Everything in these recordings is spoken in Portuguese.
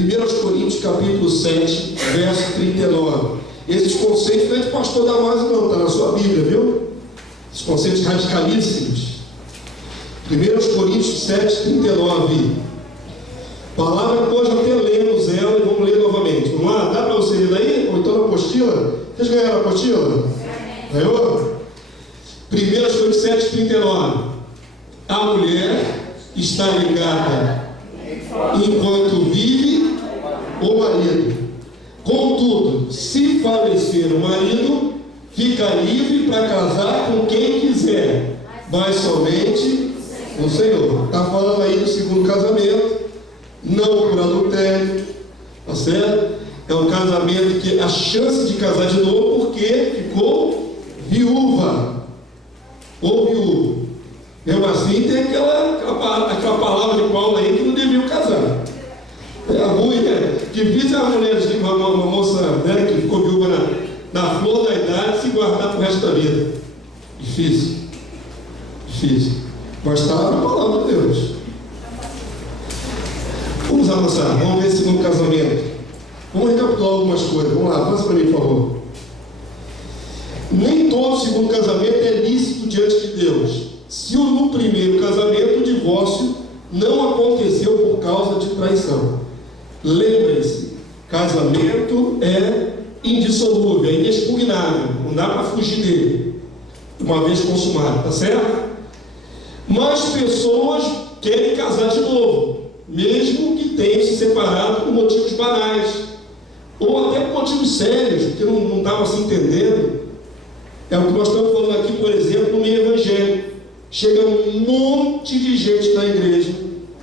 1 Coríntios capítulo 7, verso 39. Esses conceitos não é de pastor Damásio não, está na sua Bíblia, viu? Esses conceitos radicalíssimos. 1 Coríntios 7, 39. Palavra que hoje até lemos ela e vamos ler novamente. Vamos lá? Dá para você ler daí? Ou então na apostila? Vocês ganharam a apostila? Ganhou? 1 Coríntios 7, 39. A mulher está ligada enquanto vive o marido. Contudo, se falecer o marido, fica livre para casar com quem quiser, mas somente o Senhor. Está falando aí do segundo casamento, não por adultério, tá certo? É um casamento que a chance de casar de novo porque ficou viúva ou viúvo. Mesmo assim, tem aquela palavra de Paulo aí que não deviam casar. É ruim, né? Difícil a mulher, uma moça, né, que ficou viúva na flor da idade, se guardar para o resto da vida. Difícil. Mas está na palavra de Deus. Vamos avançar, vamos ver esse segundo casamento. Vamos recapitular algumas coisas. Vamos lá, faça para mim, por favor. Nem todo segundo casamento é lícito diante de Deus. Se no primeiro casamento o divórcio não aconteceu por causa de traição. Lembrem-se, casamento é indissolúvel, é inexpugnável, não dá para fugir dele, uma vez consumado, tá certo? Mas pessoas querem casar de novo, mesmo que tenham se separado por motivos banais, ou até por motivos sérios, porque não estava se entendendo. É o que nós estamos falando aqui, por exemplo, no meio evangélico. Chega um monte de gente na igreja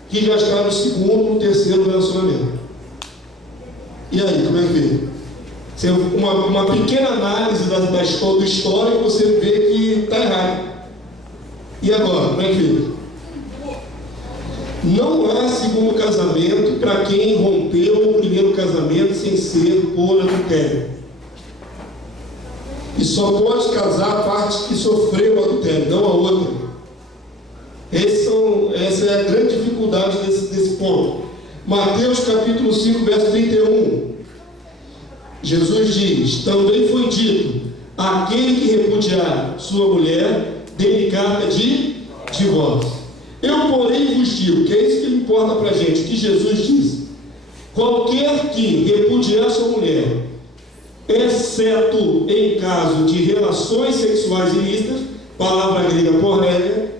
que já está no segundo, no terceiro relacionamento. E aí, como é que é? Uma pequena análise do histórico, você vê que está errado. E agora, como é que fica? Não há segundo casamento para quem rompeu o primeiro casamento sem ser por adultério. E só pode casar a parte que sofreu o adultério, não a outra. Essa é a grande dificuldade desse ponto. Mateus capítulo 5, verso 31. Jesus diz: também foi dito, aquele que repudiar sua mulher, dê-lhe carta de divórcio. Eu, porém, vos digo, que é isso que importa para a gente, o que Jesus disse: qualquer que repudiar sua mulher, exceto em caso de relações sexuais ilícitas, palavra grega pornéia,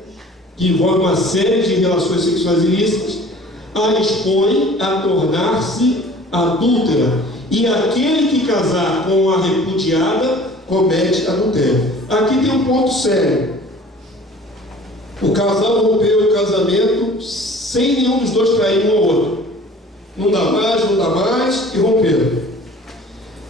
que envolve uma série de relações sexuais ilícitas, a expõe a tornar-se adúltera, e aquele que casar com a repudiada comete adultério. Aqui tem um ponto sério. O casal rompeu o casamento sem nenhum dos dois trair um ao outro. Não dá mais e romperam.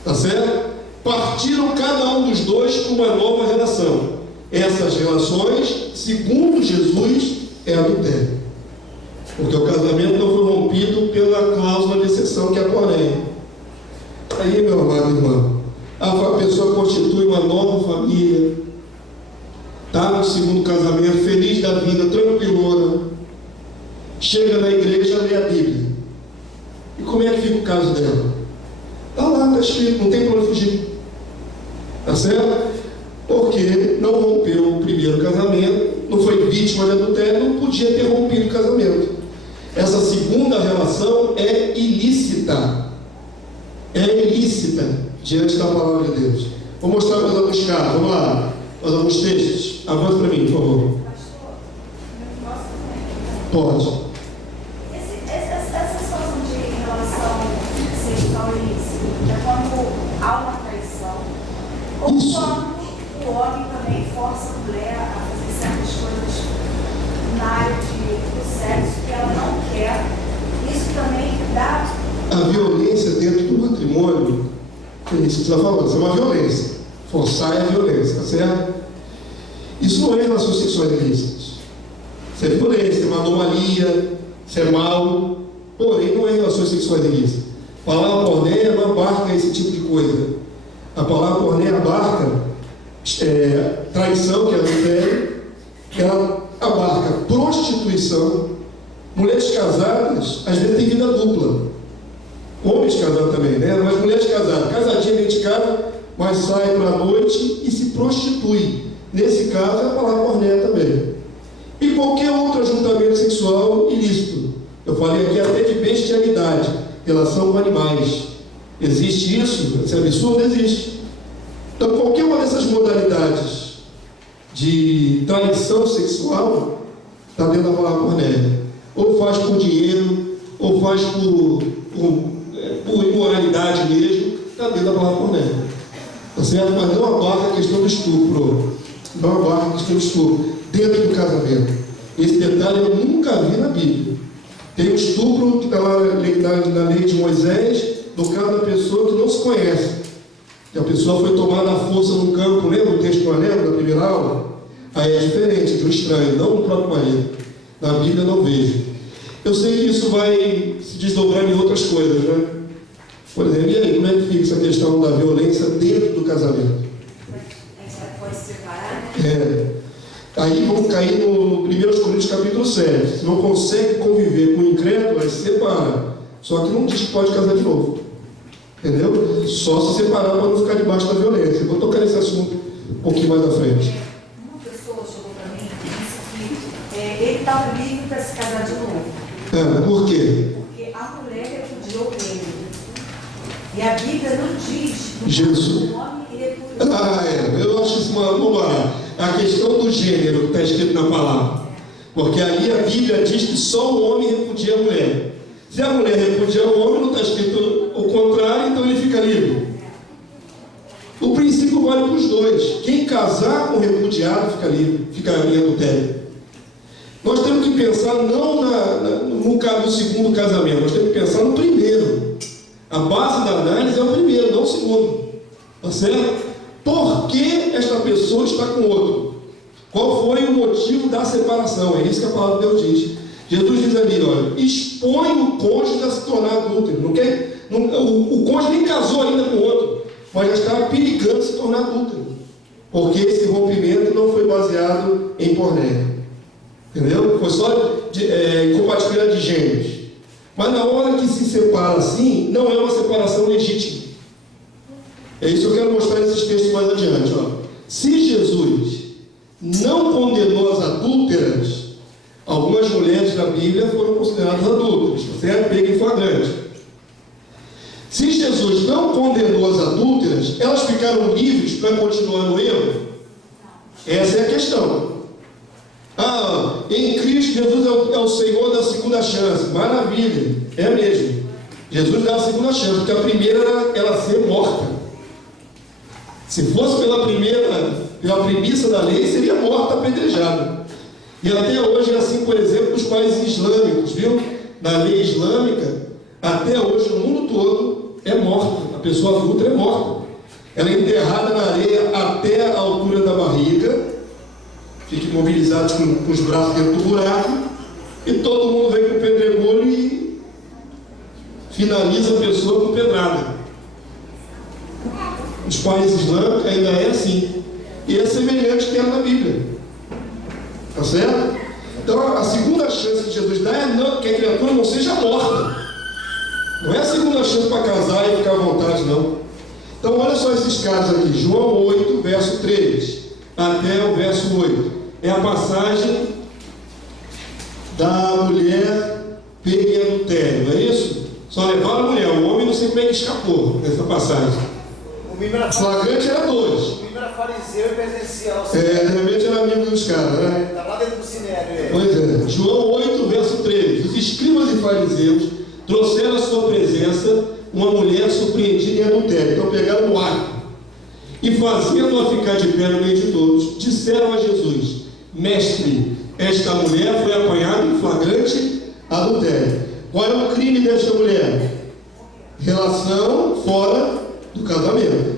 Tá certo? Partiram cada um dos dois para uma nova relação. Essas relações, segundo Jesus, é adultério. Porque o casamento não foi rompido pela cláusula de exceção, que é a porém. Aí, meu amado irmão, a pessoa constitui uma nova família, está no segundo casamento, feliz da vida, tranquilona, chega na igreja, lê a Bíblia. E como é que fica o caso dela? Está lá, está escrito, não tem para onde fugir. Está certo? Porque não rompeu o primeiro casamento, não foi vítima de adultério, não podia ter rompido o casamento. Essa segunda relação é ilícita. É ilícita diante da palavra de Deus. Vou mostrar mais alguns casos. Vamos lá, mais alguns textos. Avança para mim, por favor. Pode. Essa situação de relação sexual ilícita é quando há uma traição, ou Isso. quando o homem também força a mulher a fazer certas coisas na área do sexo que ela não quer. Isso também dá. A violência dentro do matrimônio, é isso que você está falando, isso é uma violência. Forçar é violência, tá certo? Isso não é relações sexuais ilícitas. Isso é violência, é uma anomalia, isso é mal, porém não é relações sexuais ilícitas. A palavra pornéia não abarca esse tipo de coisa. A palavra pornéia abarca traição, que é adultério, ela abarca prostituição. Mulheres casadas, às vezes, têm vida dupla. Homens casados também, né? Mas mulheres casadas. Casadinha dentro de casa, mas sai para a noite e se prostitui. Nesse caso, é a palavra pornéia também. E qualquer outro ajuntamento sexual ilícito. Eu falei aqui até de bestialidade, relação com animais. Existe isso? Esse absurdo existe. Então, qualquer uma dessas modalidades de traição sexual está dentro da palavra pornéia. Ou faz por dinheiro, ou faz por imoralidade mesmo, está dentro da palavra pornéia. Tá certo? Mas não abarca a questão do estupro. Não abarca a questão do estupro dentro do casamento. Esse detalhe eu nunca vi na Bíblia. Tem o estupro que está lá na lei de Moisés, no caso da pessoa que não se conhece. Que a pessoa foi tomada à força no campo, lembra o texto que eu lembro da primeira aula? Aí é diferente de um estranho, não o próprio marido. Na Bíblia eu não vejo. Eu sei que isso vai se desdobrar em outras coisas, né? Por exemplo, e aí, como é que fica essa questão da violência dentro do casamento? Pode separar? Aí vamos cair no 1 Coríntios capítulo 7. Se não consegue conviver com o incrédulo, aí se separa. Só que não diz que pode casar de novo. Entendeu? Só se separar para não ficar debaixo da violência. Eu vou tocar nesse assunto um pouquinho mais à frente. Uma pessoa chegou para mim e disse que ele estava livre para se casar de novo. Por quê? Porque a mulher repudiou ele. E a Bíblia não diz Jesus. o homem e repudiou. Eu acho isso uma bobagem. A questão do gênero que está escrito na palavra. Porque ali a Bíblia diz que só o homem repudia a mulher. Se a mulher repudia o homem, não está escrito o contrário, então ele fica livre. O princípio vale para os dois. Quem casar com o repudiado fica livre, fica em adultério. Nós temos que pensar não no segundo casamento, nós temos que pensar no primeiro. A base da análise é o primeiro, não o segundo. Tá certo? Por que esta pessoa está com outro? Qual foi o motivo da separação? É isso que a palavra de Deus diz. Jesus diz ali, olha, expõe o cônjuge a se tornar adúltero. O cônjuge nem casou ainda com o outro, mas já está perigando se tornar adúltero. Porque esse rompimento não foi baseado em pornéia. Entendeu? Foi só incompatibilidade de gêneros. Mas na hora que se separa assim, não é uma separação legítima. É isso que eu quero mostrar nesses textos mais adiante. Ó. Se Jesus não condenou as adúlteras, algumas mulheres da Bíblia foram consideradas adúlteras, certo? Pega em flagrante. Se Jesus não condenou as adúlteras, elas ficaram livres para continuar no erro? Essa é a questão. Em Cristo, Jesus é o Senhor da segunda chance. Maravilha, é mesmo. Jesus dá a segunda chance, porque a primeira era ela ser morta. Se fosse pela premissa da lei, seria morta, apedrejada. E até hoje é assim, por exemplo, nos países islâmicos, viu? Na lei islâmica, até hoje, no mundo todo, é morta. A pessoa adulta é morta. Ela é enterrada na areia até a altura da barriga, fica imobilizado com os braços dentro do buraco, e todo mundo vem com o pedregulho e finaliza a pessoa com pedrada. Nos países islâmicos ainda é assim. E é semelhante que era na Bíblia. Tá certo? Então a segunda chance que Jesus dá é que a criatura não seja morta. Não é a segunda chance para casar e ficar à vontade, não. Então olha só esses casos aqui. João 8, verso 3 até o verso 8. É a passagem da mulher pega em adultério, não é isso? Só levaram a mulher, o homem não sei como é que escapou nessa passagem. O flagrante era 2. O menino era fariseu e pertencia ao de repente era amigo dos caras, né? Está lá dentro do sinédrio. Pois é. João 8, verso 3. Os escribas e fariseus trouxeram à sua presença uma mulher surpreendida em adultério. Então pegaram no ato. E fazendo-a ficar de pé no meio de todos, disseram a Jesus: Mestre, esta mulher foi apanhada em flagrante adultério. Qual é o crime desta mulher? Relação fora do casamento.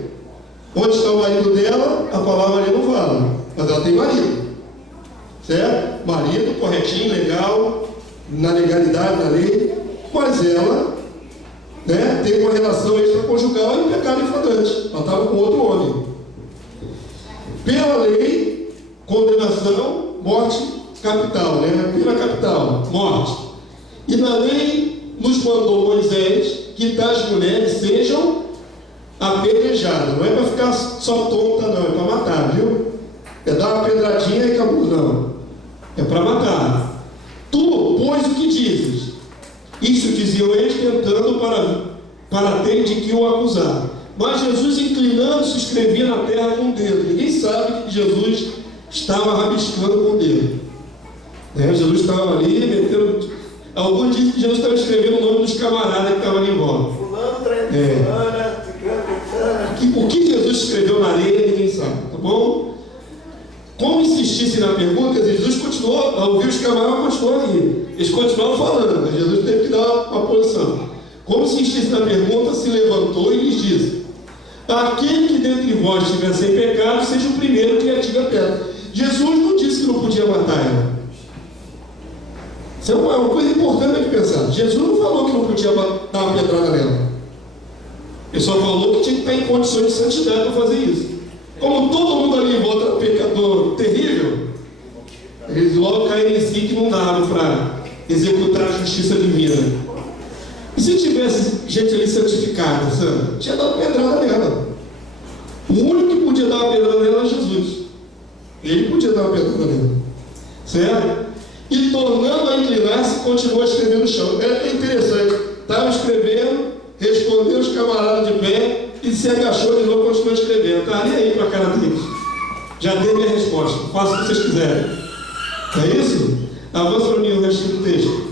Onde está o marido dela? A palavra ali não fala, mas ela tem marido, certo? Marido corretinho, legal, na legalidade da lei, mas ela, né, tem uma relação extraconjugal e pecado em flagrante. Ela estava com outro homem. Pela lei, condenação, morte capital, né? Pena capital, morte. E na lei nos mandou Moisés que tais mulheres sejam apedrejadas. Não é para ficar só tonta, não, é para matar, viu? É dar uma pedradinha e acabou, não. É para matar. Tu, pois, o que dizes? Isso diziam eles, tentando para ter de que o acusar. Mas Jesus, inclinando-se, escrevia na terra com o dedo. Ninguém sabe que Jesus estava rabiscando com o dedo. Jesus estava ali, metendo. Alguns dizem que Jesus estava escrevendo o nome dos camaradas que estavam ali em volta. Fulano, traindo fulana, O que Jesus escreveu na areia, ninguém sabe, tá bom? Como insistisse na pergunta, Jesus continuou, ao ouvir os camaradas, continuou ali. Eles continuaram falando, mas Jesus teve que dar uma posição. Como insistisse na pergunta, se levantou e lhes disse: aquele que dentre vós estiver sem pecado, seja o primeiro que atire a pedra. Jesus não disse que não podia matar ela. Isso é uma coisa importante de pensar. Jesus não falou que não podia dar uma pedrada nela. Ele só falou que tinha que estar em condições de santidade para fazer isso. Como todo mundo ali em volta era um pecador terrível, eles logo caíram em si que não dava para executar a justiça divina. E se tivesse gente ali santificada, sabe? Tinha dado pedrada nela. O único que podia dar uma pedrada nela era Jesus. Ele podia dar uma pedrada nela. Certo? E tornando a inclinar-se, continuou a escrever no chão. É interessante. Estava escrevendo, respondeu os camaradas de pé e se agachou de novo e continuou escrevendo. Está nem aí para a cara deles. Já dei minha resposta. Faça o que vocês quiserem. É isso? Avança para mim o resto do texto.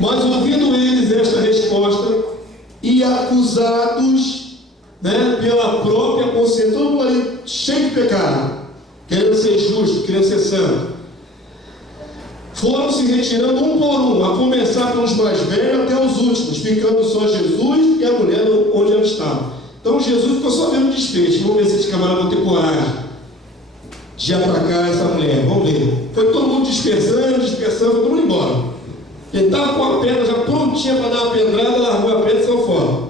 Mas ouvindo eles esta resposta e acusados, pela própria consciência, todo mundo ali cheio de pecado, querendo ser justo, querendo ser santo, foram se retirando um por um, a começar pelos mais velhos até os últimos, ficando só Jesus e a mulher onde ela estava. Então Jesus ficou só vendo o desfecho. Vamos ver se esses camaradas vão ter coragem de atracar essa mulher. Vamos ver. Foi todo mundo dispersando, foi todo mundo embora. Ele estava com a pedra já prontinha para dar uma pedrada, largou a pedra e saiu fora.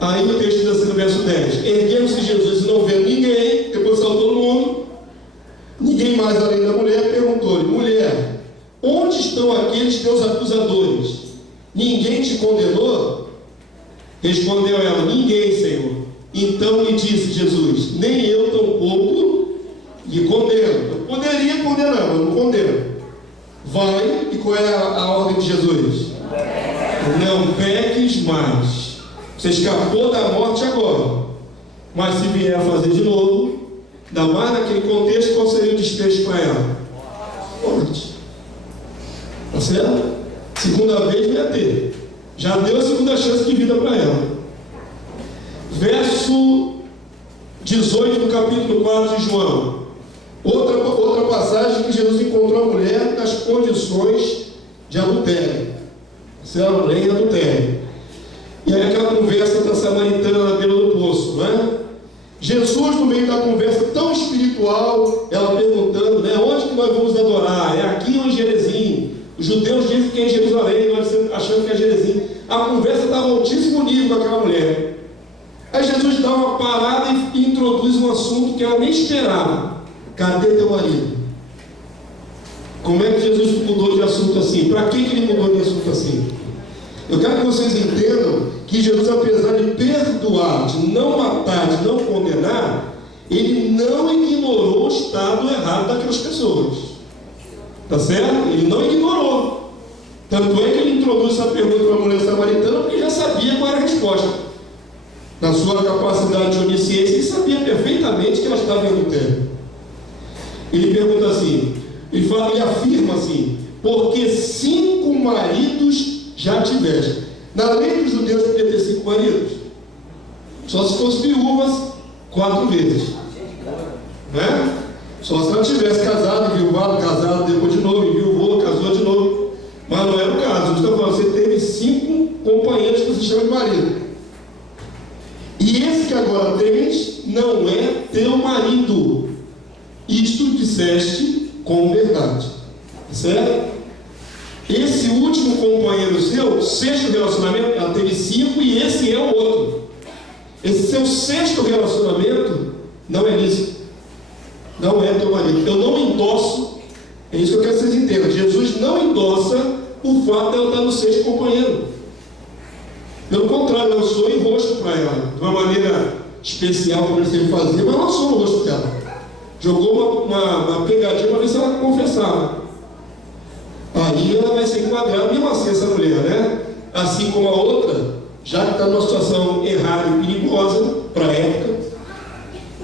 Aí o texto diz assim no verso 10: erguendo-se Jesus e não vendo ninguém, depois saiu todo mundo, ninguém mais além da mulher, perguntou-lhe: mulher, onde estão aqueles teus acusadores? Ninguém te condenou? Respondeu ela: ninguém, Senhor. Então lhe disse Jesus: nem eu tampouco lhe condeno. Eu poderia condenar, mas não condeno. Vai, e qual é a ordem de Jesus? Não peques mais. Você escapou da morte agora, mas se vier a fazer de novo, ainda mais naquele contexto, qual seria o desfecho para ela? Morte. Tá certo? Segunda vez não ia ter. Já deu a segunda chance de vida para ela. Verso 18 do capítulo 4 de João. Outra passagem que Jesus encontrou a mulher nas condições de adultério. Você é uma mulher em adultério. E aí aquela conversa da samaritana na beira do poço, não é? Jesus, no meio da conversa tão espiritual, ela perguntando, onde que nós vamos adorar? É aqui ou em Gerezim? Os judeus dizem que é em Jerusalém, nós achamos que é Gerezim. A conversa estava a altíssimo nível com aquela mulher. Aí Jesus dá uma parada e introduz um assunto que ela nem esperava. Cadê teu marido? Como é que Jesus mudou de assunto assim? Para que ele mudou de assunto assim? Eu quero que vocês entendam que Jesus, apesar de perdoar, de não matar, de não condenar, ele não ignorou o estado errado daquelas pessoas. Tá certo? Ele não ignorou. Tanto é que ele introduz essa pergunta para a mulher samaritana, porque já sabia qual era a resposta. Na sua capacidade de onisciência, ele sabia perfeitamente que ela estava em adultério. Ele pergunta assim, ele afirma assim: porque 5 maridos já tiveste. Na lei dos judeus podia ter 5 maridos, só se fosse viúvas 4 vezes, só se ela tivesse casado, viuvado, casado depois de novo, viuvou, casou de novo. Mas não era o caso. Então, você teve 5 companheiros que você chama de marido, e esse que agora tens não é teu marido. Isto disseste com verdade, certo? Esse último companheiro seu, 6º relacionamento, ela teve 5 e esse é o outro. Esse seu 6º relacionamento não é lícito, não é teu marido. Eu não endosso, é isso que eu quero que vocês entendam. Jesus não endossa o fato dela estar no sexto companheiro. Pelo contrário, lançou em rosto para ela, de uma maneira especial, como ele sempre fazia, mas lançou no rosto dela. Jogou uma pegadinha para ver se ela confessava. Aí ela vai ser enquadrada, mesmo assim, essa mulher, né? Assim como a outra, já que está numa situação errada e perigosa para a época,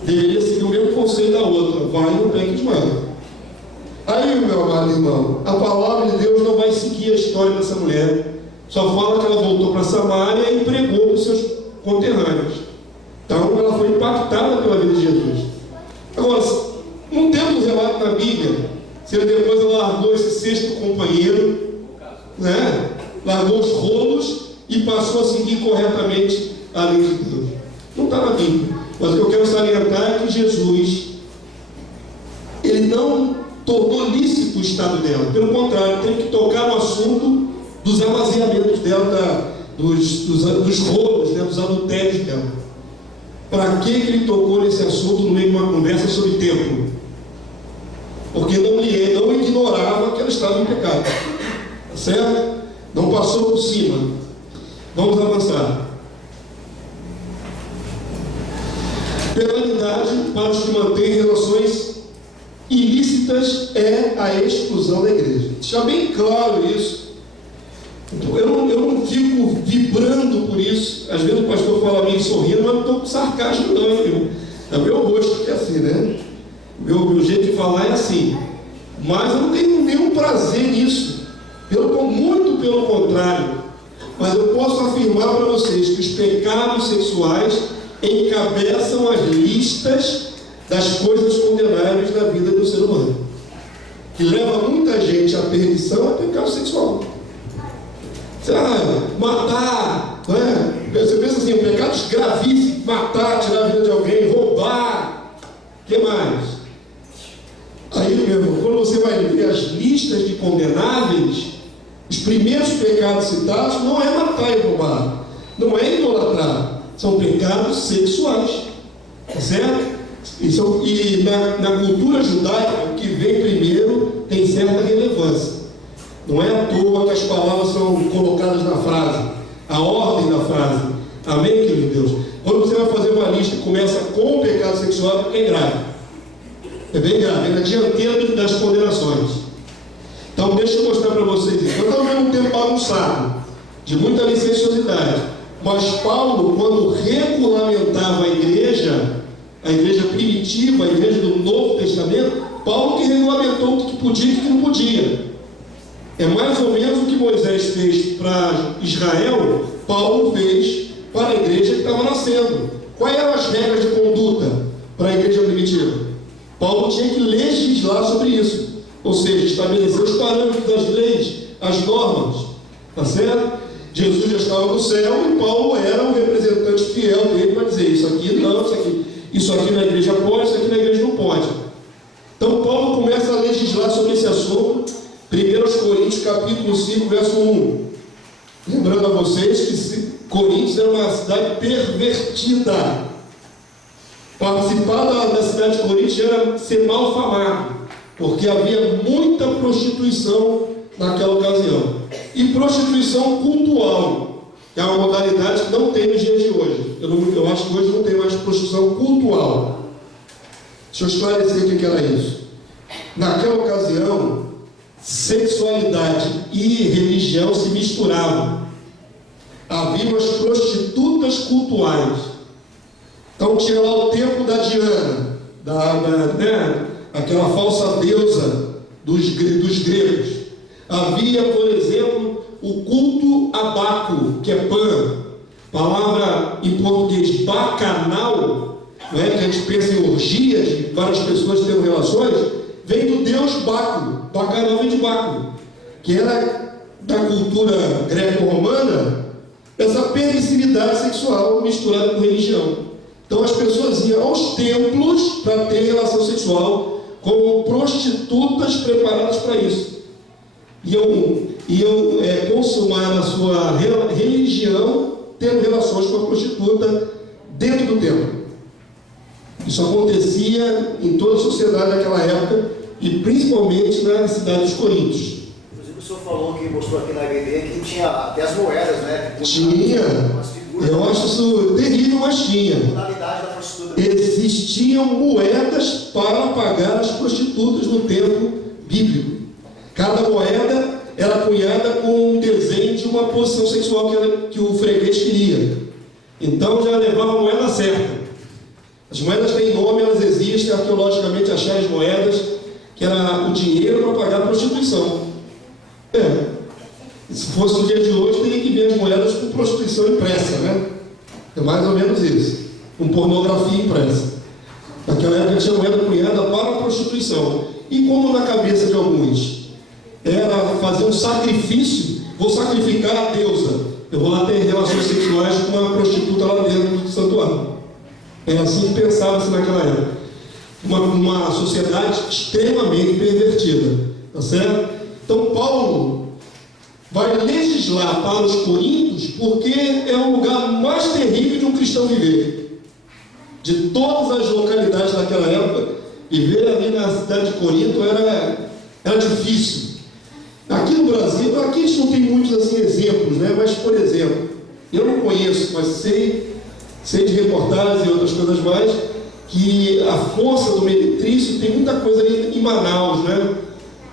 deveria seguir o mesmo conselho da outra: vai no peque de ela. Aí, meu amado irmão, a palavra de Deus não vai seguir a história dessa mulher. Só fala que ela voltou para Samaria e pregou para os seus conterrâneos. Então ela foi impactada pela vida de Jesus. Agora, não temos relato na Bíblia se depois ela largou esse sexto companheiro, né? Largou os rolos e passou a seguir corretamente a lei de Deus. Não está na Bíblia. Mas o que eu quero salientar é que Jesus, ele não tornou lícito o estado dela. Pelo contrário, teve que tocar no assunto dos amaziamentos dela, dos rolos, né, dos adultérios dela. Para que ele tocou nesse assunto no meio de uma conversa sobre templo? Porque não ignorava que ela estava em pecado. Tá certo? Não passou por cima. Vamos avançar. Penalidade para os que mantêm relações ilícitas é a exclusão da igreja. Deixa bem claro isso. Eu não fico vibrando por isso. Às vezes o pastor fala meio sorrindo, mas não estou com sarcasmo não. É o meu rosto que é assim, né? Meu jeito de falar é assim. Mas eu não tenho nenhum prazer nisso. Muito pelo contrário. Mas eu posso afirmar para vocês que os pecados sexuais encabeçam as listas das coisas condenáveis na vida do ser humano. Que leva muita gente à perdição é pecado sexual. Matar, né? Você pensa assim, pecados gravíssimos: matar, tirar a vida de alguém, roubar, o que mais? Aí, meu irmão, quando você vai ver as listas de condenáveis, os primeiros pecados citados não é matar e roubar, não é idolatrar, são pecados sexuais, tá certo? E na cultura judaica, o que vem primeiro tem certa relevância. Não é à toa que as palavras são colocadas na frase, a ordem da frase. Amém, querido Deus? Quando você vai fazer uma lista e começa com o pecado sexual, é grave. É bem grave, é na dianteira das condenações. Então, deixa eu mostrar para vocês isso. Eu também não tenho bagunçado, de muita licenciosidade. Mas Paulo, quando regulamentava a igreja primitiva, a igreja do Novo Testamento, Paulo que regulamentou o que podia e o que não podia. É mais ou menos o que Moisés fez para Israel, Paulo fez para a igreja que estava nascendo. Quais eram as regras de conduta para a igreja primitiva? Paulo tinha que legislar sobre isso, ou seja, estabelecer os parâmetros das leis, as normas, tá certo? Jesus já estava no céu e Paulo era o representante fiel dele para dizer: isso aqui não, isso aqui na igreja pode, isso aqui na igreja não pode. Então Paulo começa a legislar sobre esse assunto. 1 Coríntios capítulo 5, verso 1. Lembrando a vocês que Coríntios era uma cidade pervertida. Participar da cidade de Coríntios era ser mal famado, porque havia muita prostituição naquela ocasião. E prostituição cultual, que é uma modalidade que não tem nos dias de hoje. Eu acho que hoje não tem mais prostituição cultual. Deixa eu esclarecer o que era isso. Naquela ocasião, sexualidade e religião se misturavam. Havia as prostitutas cultuais. Então tinha lá o templo da Diana, aquela falsa deusa dos gregos. Havia, por exemplo, o culto a Baco, que é Pan, palavra em português bacanal, não é? Que a gente pensa em orgias de várias pessoas tendo relações, vem do deus Baco. Bacanal vem de Baco, que era da cultura greco-romana, essa permissividade sexual misturada com religião. Então as pessoas iam aos templos para ter relação sexual como prostitutas preparadas para isso. Iam consumar na sua religião tendo relações com a prostituta dentro do templo. Isso acontecia em toda a sociedade naquela época e principalmente na cidade dos Coríntios. Inclusive o o senhor falou que mostrou aqui na EBD que tinha até as moedas, né? Tinha. Umas figuras. Eu acho isso terrível, mas tinha. Modalidade da prostituta. Existiam moedas para pagar as prostitutas no tempo bíblico. Cada moeda era cunhada com um desenho de uma posição sexual que o freguês queria. Então já levava a moeda certa. As moedas têm nome, elas existem, arqueologicamente acharam as moedas, que era o dinheiro para pagar a prostituição. Se fosse no dia de hoje, teria que ver as moedas com prostituição impressa, né? É mais ou menos isso, com pornografia impressa. Naquela época tinha moeda cunhada para a prostituição. E como na cabeça de alguns era fazer um sacrifício, vou sacrificar a deusa, eu vou lá ter relações sexuais com uma prostituta lá dentro do santuário. É assim que pensava-se naquela época. Uma sociedade extremamente pervertida, tá certo? Então Paulo vai legislar para os coríntios porque é o lugar mais terrível de um cristão viver. De todas as localidades daquela época, viver ali na cidade de Corinto era difícil. Aqui no Brasil, aqui a gente não tem muitos assim, exemplos, né? Mas, por exemplo, eu não conheço, mas sei de reportagens e outras coisas mais, que a força do meretrício tem muita coisa ali em Manaus, né?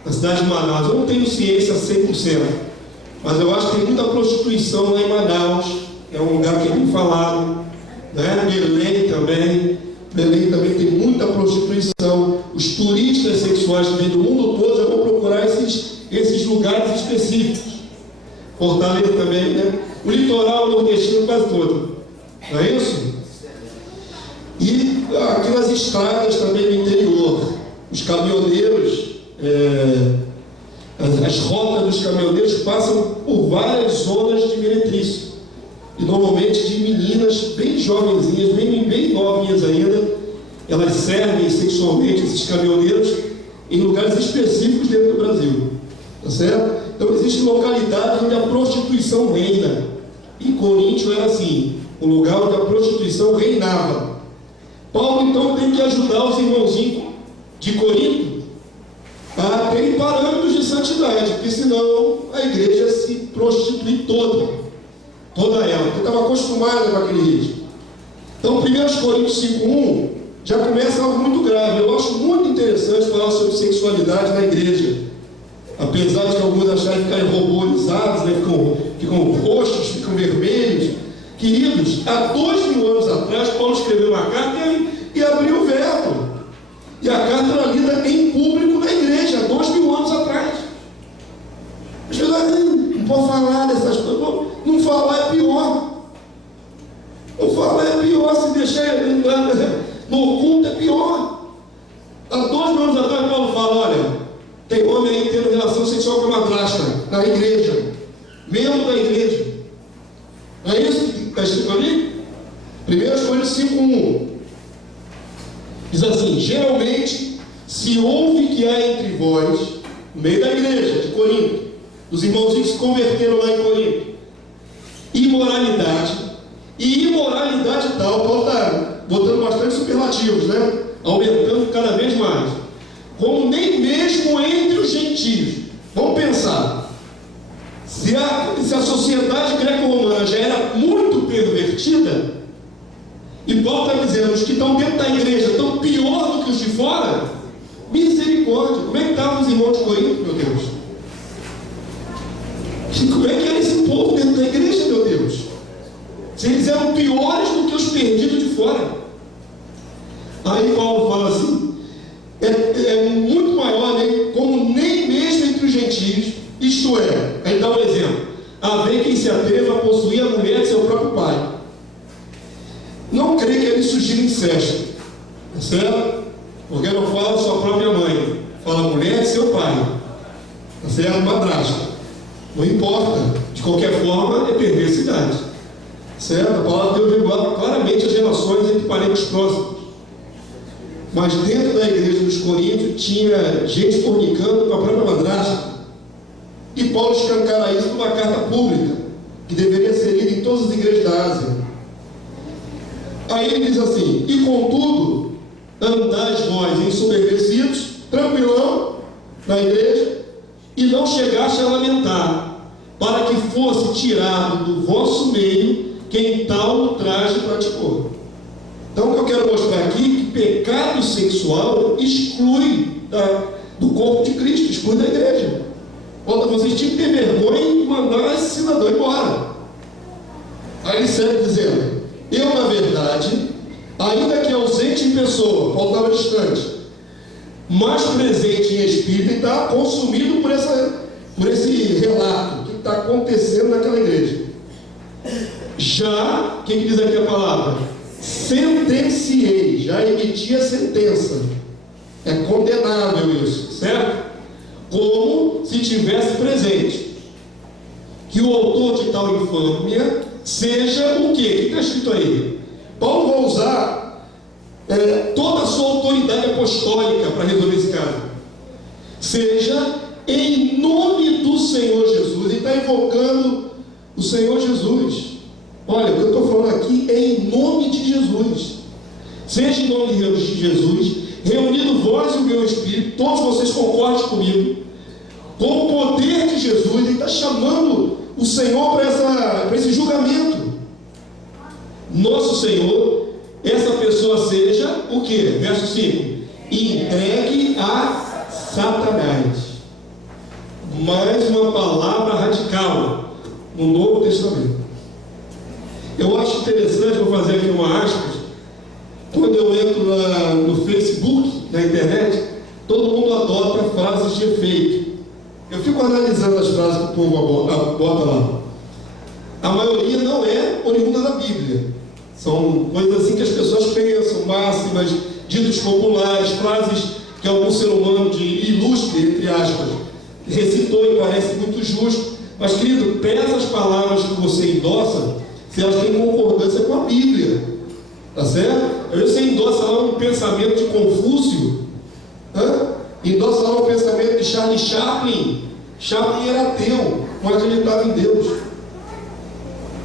Na cidade de Manaus. Eu não tenho ciência 100%, mas eu acho que tem muita prostituição lá em Manaus. É um lugar que é bem falado, né? Belém também tem muita prostituição. Os turistas sexuais que vêm do mundo todo já vão procurar esses lugares específicos. Fortaleza também, né? O litoral nordestino quase todo. Não é isso? E aqui nas estradas também no interior, os caminhoneiros, as rotas dos caminhoneiros passam por várias zonas de meretrício. E normalmente de meninas bem jovenzinhas, bem novinhas ainda, elas servem sexualmente esses caminhoneiros em lugares específicos dentro do Brasil. Tá certo? Então existem localidades onde a prostituição reina. E Coríntio era assim, um lugar onde a prostituição reinava. Paulo então tem que ajudar os irmãozinhos de Corinto a terem parâmetros de santidade, porque senão a igreja se prostitui toda ela, porque estava acostumada com aquele ritmo. Então 1 Coríntios 5:1 já começa algo muito grave. Eu acho muito interessante falar sobre sexualidade na igreja, apesar de que alguns acharem ficarem ruborizados, né? ficam roxos, ficam vermelhos. Queridos, há 2000 anos atrás, Paulo escreveu uma carta e abriu o verbo. E a carta era lida em público na igreja, há 2000 anos atrás. Não pode falar dessas coisas. Não falar é pior. Não falar é pior. Se deixar no oculto é pior. Há 2000 anos atrás, Paulo fala: olha, tem homem aí tendo relação sexual com a madrasta na igreja, membro da igreja. Não é isso que está escrito ali? 1 Coríntios 5:1 diz assim: geralmente se ouve que há entre vós, no meio da igreja de Corinto, os irmãozinhos que se converteram lá em Corinto, imoralidade, e imoralidade tal. Paulo está botando bastante superlativos, né? Aumentando cada vez mais, como nem mesmo entre os gentios. Vamos pensar, se a sociedade greco-romana já era muito pervertida, e Paulo está dizendo: os que estão dentro da igreja estão pior do que os de fora. Misericórdia! Como é que estavam os irmãos de Corinto, meu Deus? Como é que era esse povo dentro da igreja, meu Deus? Se eles eram piores do que os perdidos de fora. Aí Paulo fala assim: é muito maior, né? Como nem mesmo entre os gentios, isto é, aí dá um exemplo: haver quem se atreva a possuir a mulher de seu próprio pai. Não creio que ele sugira incesto, tá certo? Porque não fala sua própria mãe, fala mulher de seu pai, tá certo? Madrasta. Não importa, de qualquer forma é perversidade, certo? A palavra de Deus regula claramente as relações entre parentes próximos. Mas dentro da igreja dos Coríntios tinha gente fornicando com a própria madrasta. E Paulo escancara isso numa carta pública, que deveria ser lida em todas as igrejas da Ásia. Aí ele diz assim: e contudo, andais vós ensoberbecidos, tranquilão, na igreja, e não chegaste a lamentar, para que fosse tirado do vosso meio quem tal ultraje praticou. Então, o que eu quero mostrar aqui é que pecado sexual exclui do corpo de Cristo, exclui da igreja. Quando vocês tinham que ter vergonha e mandar esse cidadão embora. Aí ele segue dizendo: eu, na verdade, ainda que ausente em pessoa, faltava distante, mas presente em espírito, e está consumido por esse relato, o que está acontecendo naquela igreja. Já, o que diz aqui a palavra? Sentenciei, já emiti a sentença. É condenável isso, certo? Como se tivesse presente. Que o autor de tal infâmia seja o quê? O que está escrito aí? Paulo vai usar toda a sua autoridade apostólica para resolver esse caso. Seja em nome do Senhor Jesus. Ele está invocando o Senhor Jesus. Olha, o que eu estou falando aqui é em nome de Jesus. Seja em nome de Jesus, reunido vós e o meu Espírito, todos vocês concordem comigo, com o poder de Jesus. Ele está chamando o Senhor para esse julgamento. Nosso Senhor, essa pessoa seja o que? Verso 5: entregue a Satanás. Mais uma palavra radical no Novo Testamento. Eu acho interessante, vou fazer aqui uma aspas. Quando eu entro no Facebook, na internet, todo mundo adota frases de efeito. Eu fico analisando as frases que o povo bota lá. A maioria não é oriunda da Bíblia. São coisas assim que as pessoas pensam, máximas, ditos populares, frases que algum ser humano de ilustre, entre aspas, recitou e parece muito justo. Mas, querido, pesa as palavras que você endossa se elas têm concordância com a Bíblia. Tá certo? Às vezes você endossa lá um pensamento de Confúcio, endossa lá um pensamento de Charles Chaplin. Chaplin era ateu, não acreditava em Deus.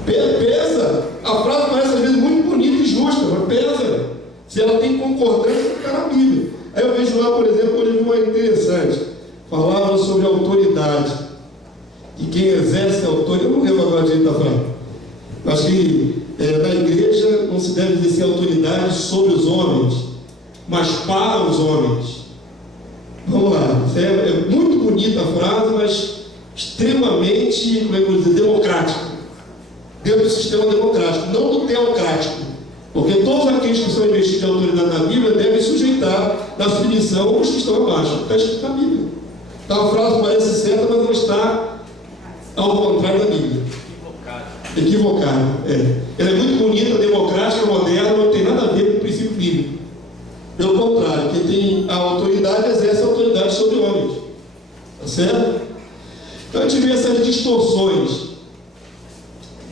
Pesa. A frase parece às vezes muito bonita e justa, mas pesa se ela tem concordância com a Bíblia. Aí eu vejo lá, por exemplo, hoje uma interessante, falava sobre a autoridade, e quem exerce a autoridade, eu não lembro agora direito da frase, acho que na igreja não se deve exercer autoridade sobre os homens, mas para os homens. Vamos lá, é muito bonita a frase, mas extremamente, como é que eu vou dizer, democrática. Dentro do sistema democrático, não do teocrático. Porque todos aqueles que são investidos em autoridade na Bíblia devem sujeitar na submissão os que estão abaixo. Está escrito na Bíblia. Então a frase parece certa, mas não está ao contrário da Bíblia. Equivocado. Ela é muito bonita, democrática, moderna, não tem nada a ver com o princípio bíblico. Pelo contrário, quem tem a autoridade exerce a autoridade sobre homens. Tá certo? Então a gente vê essas distorções.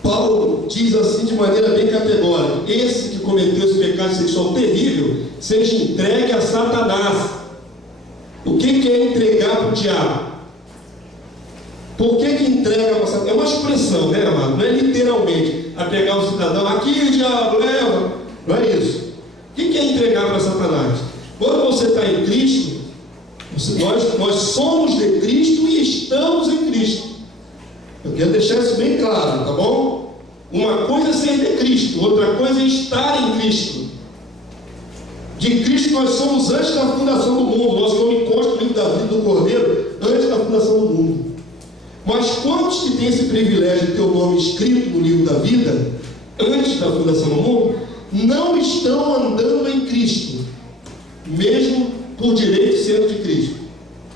Paulo diz assim de maneira bem categórica: esse que cometeu esse pecado sexual terrível seja entregue a Satanás. O que é entregar para o diabo? Por que entrega para Satanás? É uma expressão, né, amado? Não é literalmente a pegar o cidadão, aqui diabo, leva. Não é isso. O que é entregar para Satanás? Quando você está em Cristo, nós somos de Cristo e estamos em Cristo. Eu quero deixar isso bem claro, tá bom? Uma coisa é ser de Cristo, outra coisa é estar em Cristo. De Cristo nós somos antes da fundação do mundo. Nosso nome consta no livro da vida do Cordeiro antes da fundação do mundo. Mas quantos que têm esse privilégio de ter o nome escrito no livro da vida antes da fundação do mundo, não estão andando em Cristo, mesmo por direito sendo de Cristo?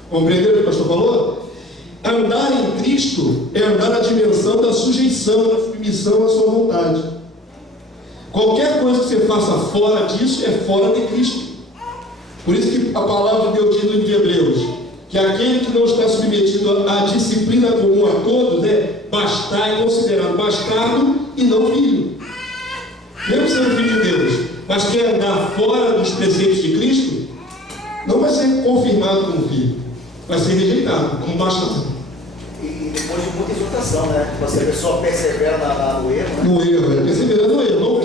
Compreenderam o que o pastor falou? Andar em Cristo é andar na dimensão da sujeição, da submissão à sua vontade. Qualquer coisa que você faça fora disso é fora de Cristo. Por isso que a palavra de Deus diz no livro de Hebreus que aquele que não está submetido à disciplina comum a todos é considerado bastardo e não filho. Mesmo sendo filho de Deus, mas quer andar fora dos preceitos de Cristo, não vai ser confirmado como filho, vai ser rejeitado como bastardo. E depois de muita exortação, né? Você a pessoa persevera no erro, né? No erro, ela persevera no erro,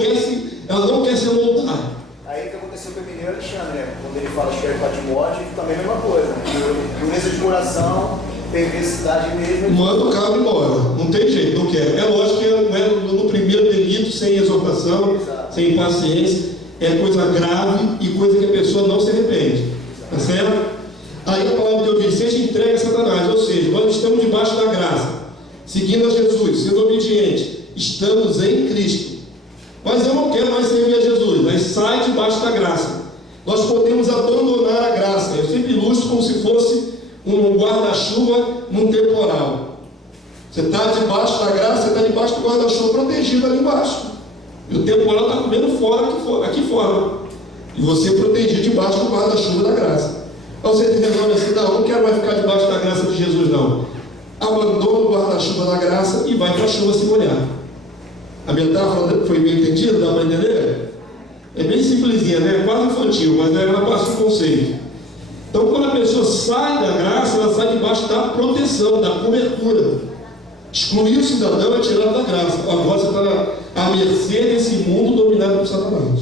ela não quer ser voluntária. Aí o que aconteceu com o Emineu Alexandre, né? Quando ele fala escreve para Timóteo, também é a mesma coisa, né? Dureza de coração, perversidade mesmo. Manda o cara embora. Não tem jeito, não quer. É lógico que não é no primeiro delito, sem exortação, sem paciência. É coisa grave e coisa que a pessoa não se arrepende. Tá certo? Aí a palavra de Deus diz: seja entregue a Satanás. Ou seja, nós estamos debaixo da graça, seguindo a Jesus, sendo obediente. Estamos em Cristo. Mas eu não quero mais servir a Jesus. Mas sai debaixo da graça. Nós podemos abandonar a graça. Eu sempre ilustro como se fosse um guarda-chuva num temporal. Você está debaixo da graça, você está debaixo do guarda-chuva protegido ali embaixo. E o temporal está comendo fora, aqui fora. E você protegido debaixo do guarda-chuva da graça. Então você resolve assim: não quero mais ficar debaixo da graça de Jesus, não. Abandona o guarda-chuva da graça e vai para a chuva se molhar. A metáfora foi bem entendida? Dá para entender? É bem simplesinha, né? Quase infantil, mas ela passa o conceito. Então, quando a pessoa sai da graça, ela sai debaixo da proteção, da cobertura. Excluir o cidadão é tirado da graça. Agora você está à mercê desse mundo dominado por Satanás.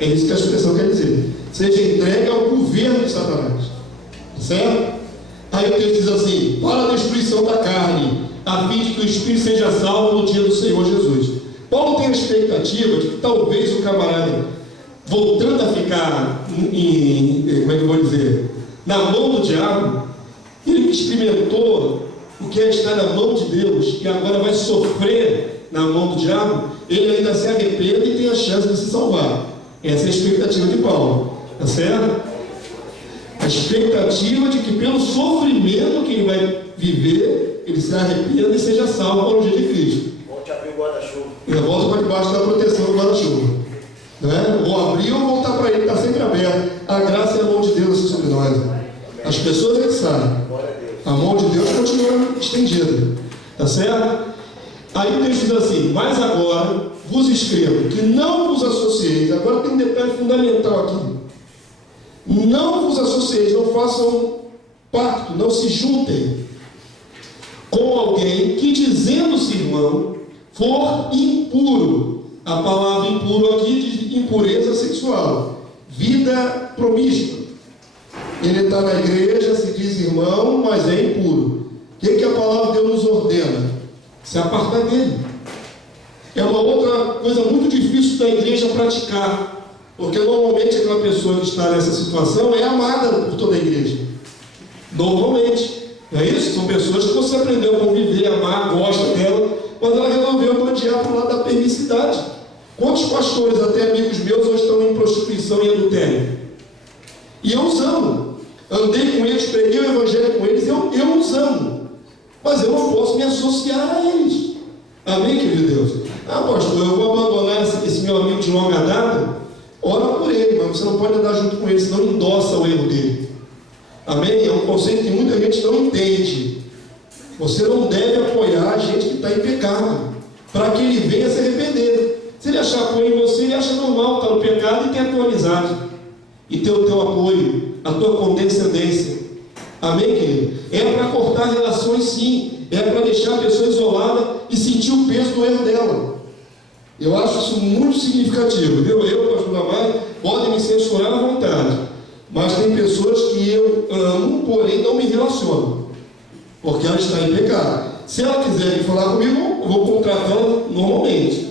É isso que a expressão quer dizer. Seja entregue ao governo de Satanás. Certo? Aí o texto diz assim: para a destruição da carne, a fim de que o espírito seja salvo no dia do Senhor Jesus. Paulo tem a expectativa de que talvez o camarada, voltando a ficar como é que eu vou dizer, na mão do diabo, ele experimentou o que é estar na mão de Deus e agora vai sofrer na mão do diabo, ele ainda se arrependa e tem a chance de se salvar. Essa é a expectativa de Paulo. Tá certo? A expectativa de que pelo sofrimento que ele vai viver, ele se arrependa e seja salvo para o dia de Cristo. Volte a abrir o guarda-chuva. Ele volta para debaixo da proteção do guarda-chuva. Né? Ou abrir ou voltar para ele, está sempre aberto. A graça e a mão de Deus sobre nós. As pessoas é que sabem. A mão de Deus continua estendida. Tá certo? Aí o texto diz assim: mas agora vos escrevo que não vos associeis. Agora tem um detalhe fundamental aqui. Não vos associeis, não façam pacto, não se juntem com alguém que, dizendo-se irmão, for impuro. A palavra impuro aqui diz impureza sexual, vida promíscua. Ele está na igreja, se diz irmão, mas é impuro. O que a palavra de Deus nos ordena? Se apartar dele. É uma outra coisa muito difícil da igreja praticar, porque normalmente aquela pessoa que está nessa situação é amada por toda a igreja. Normalmente. Não é isso? São pessoas que você aprendeu a conviver, amar, gosta dela, mas ela resolveu bandear para o lado da permissidade. Quantos pastores, até amigos meus, hoje estão em prostituição e adultério? E eu os amo. Andei com eles, preguei o evangelho com eles, eu os amo. Mas eu não posso me associar a eles. Amém, querido Deus? Ah, pastor, eu vou abandonar esse meu amigo de longa data. Ora por ele, mas você não pode andar junto com ele, senão endossa o erro dele. Amém? É um conceito que muita gente não entende. Você não deve apoiar a gente que está em pecado, para que ele venha se arrepender. Se ele achar apoio em você, ele acha normal estar no pecado e tem a tua amizade, e ter o teu apoio, a tua condescendência. Amém, querido? É para cortar relações, sim. É para deixar a pessoa isolada e sentir o peso do erro dela. Eu acho isso muito significativo. Eu, pastor Damar, podem me censurar à vontade, mas tem pessoas que eu amo, porém não me relaciono, porque ela está em pecado. Se ela quiser vir falar comigo, eu vou contratá-la normalmente,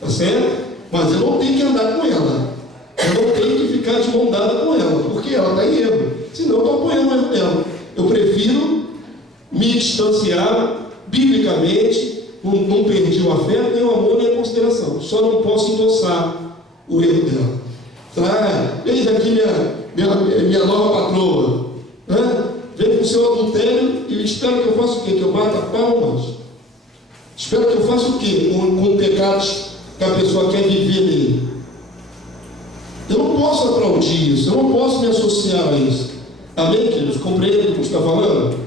tá certo? Mas eu não tenho que andar com ela, eu não tenho que ficar de mão dada com ela, porque ela está em erro, senão eu estou apoiando o erro dela. Eu prefiro me distanciar biblicamente, não perdi o afeto, nem o amor, nem a consideração, só não posso endossar o erro dela. Ah, eis aqui minha nova patroa, né? Vem com o seu adultério e espera que eu faça o quê? Que eu bata palmas? Espera que eu faça o quê? Com pecados que a pessoa quer viver nele. Eu não posso aplaudir isso, eu não posso me associar a isso. Amém, queridos? Compreendem o que está falando?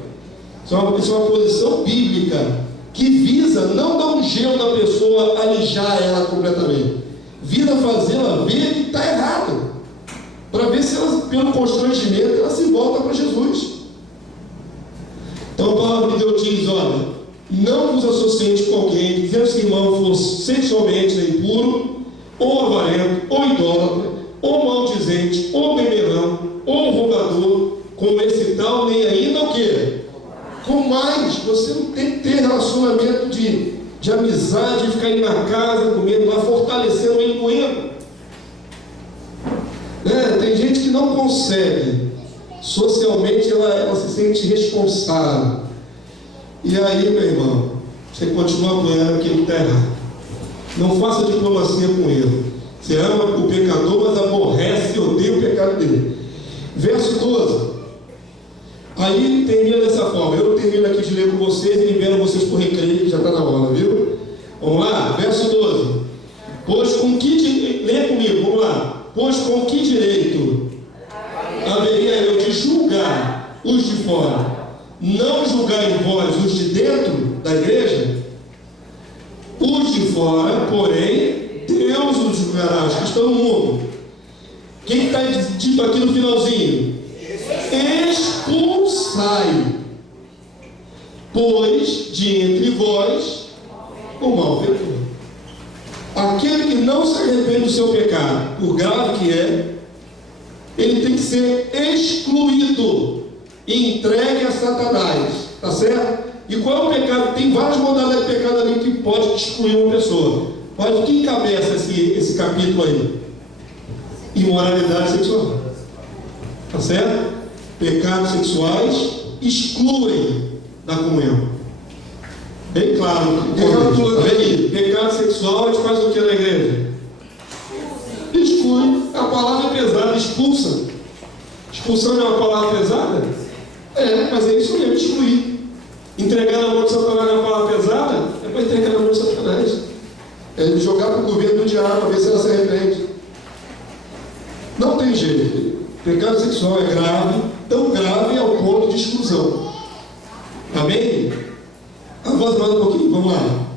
Isso é uma posição bíblica que visa não dar um gelo na pessoa, alijar ela completamente, visa fazê-la ver que está errado, para ver se ela, pelo constrangimento, ela se volta para Jesus. Então a palavra de Deus diz: olha, não vos associeis com alguém que seu irmão for sexualmente impuro, ou avarento, ou idólatra, ou maldizente, ou beberrão, ou roubador, com esse tal nem ainda o quê? Com de amizade, de ficar indo na casa, comendo lá, fortalecendo ele no erro. Tem gente que não consegue, socialmente ela se sente responsável. E aí, meu irmão, você continua apoiando aquilo que está errado. Não faça diplomacia com ele. Você ama o pecador, mas aborrece e odeia o pecado dele. Verso 12. Aí termina dessa forma. Eu termino aqui de ler com vocês e libero vocês por recreio, que já está na hora, viu? Vamos lá? Verso 12. Pois com que direito... Lê comigo, vamos lá. Pois com que direito haveria eu de julgar os de fora? Não julgai vós os de dentro da igreja? Os de fora, porém, Deus os julgará, os que estão no mundo. Quem está dito aqui no finalzinho? Expulsai, pois, de entre vós o malfeitor. Aquele que não se arrepende do seu pecado, por grave que é, ele tem que ser excluído e entregue a Satanás, tá certo? E qual é o pecado? Tem várias modalidades de pecado ali que pode excluir uma pessoa. Mas o que encabeça esse capítulo aí? Imoralidade sexual, tá certo? Pecados sexuais excluem da comunhão. Bem claro. Pecado sexual, a gente faz o que na igreja? Exclui. A palavra é pesada, expulsa. Expulsão não é uma palavra pesada? Mas é isso mesmo, excluir. Entregar na mão de Satanás é uma palavra pesada? É para entregar na mão de Satanás. É jogar para o governo do diabo, para ver se ela se arrepende. Não tem jeito. Pecado sexual é grave, tão grave ao ponto de exclusão. Amém? Avança mais um pouquinho, vamos lá.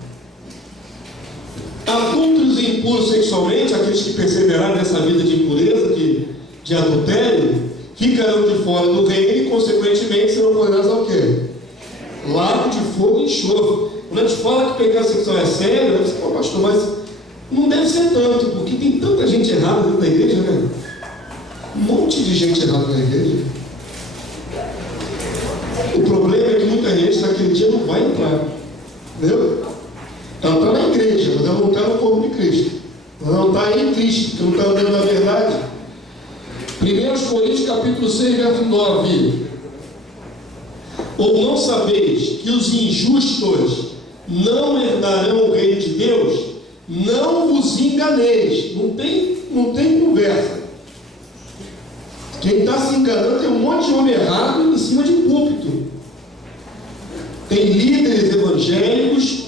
Adúlteros e impuros sexualmente, aqueles que perseverarem nessa vida de impureza, de adultério, ficarão de fora do reino e, consequentemente, serão condenados ao quê? Lago de fogo e enxofre. Quando a gente fala que pecado sexual é sério, você fala, pastor, mas não deve ser tanto, porque tem tanta gente errada dentro da igreja, né? Um monte de gente errada na igreja. O problema é que muita gente naquele dia não vai entrar, entendeu? Ela está na igreja, mas ela não está no corpo de Cristo. Ela não está em Cristo, porque não está andando na verdade. 1 Coríntios capítulo 6, verso 9. Ou não sabeis que os injustos não herdarão o reino de Deus? Não vos enganeis. Não tem conversa. Quem está se enganando tem um monte de homem errado em cima de púlpito. Tem líderes evangélicos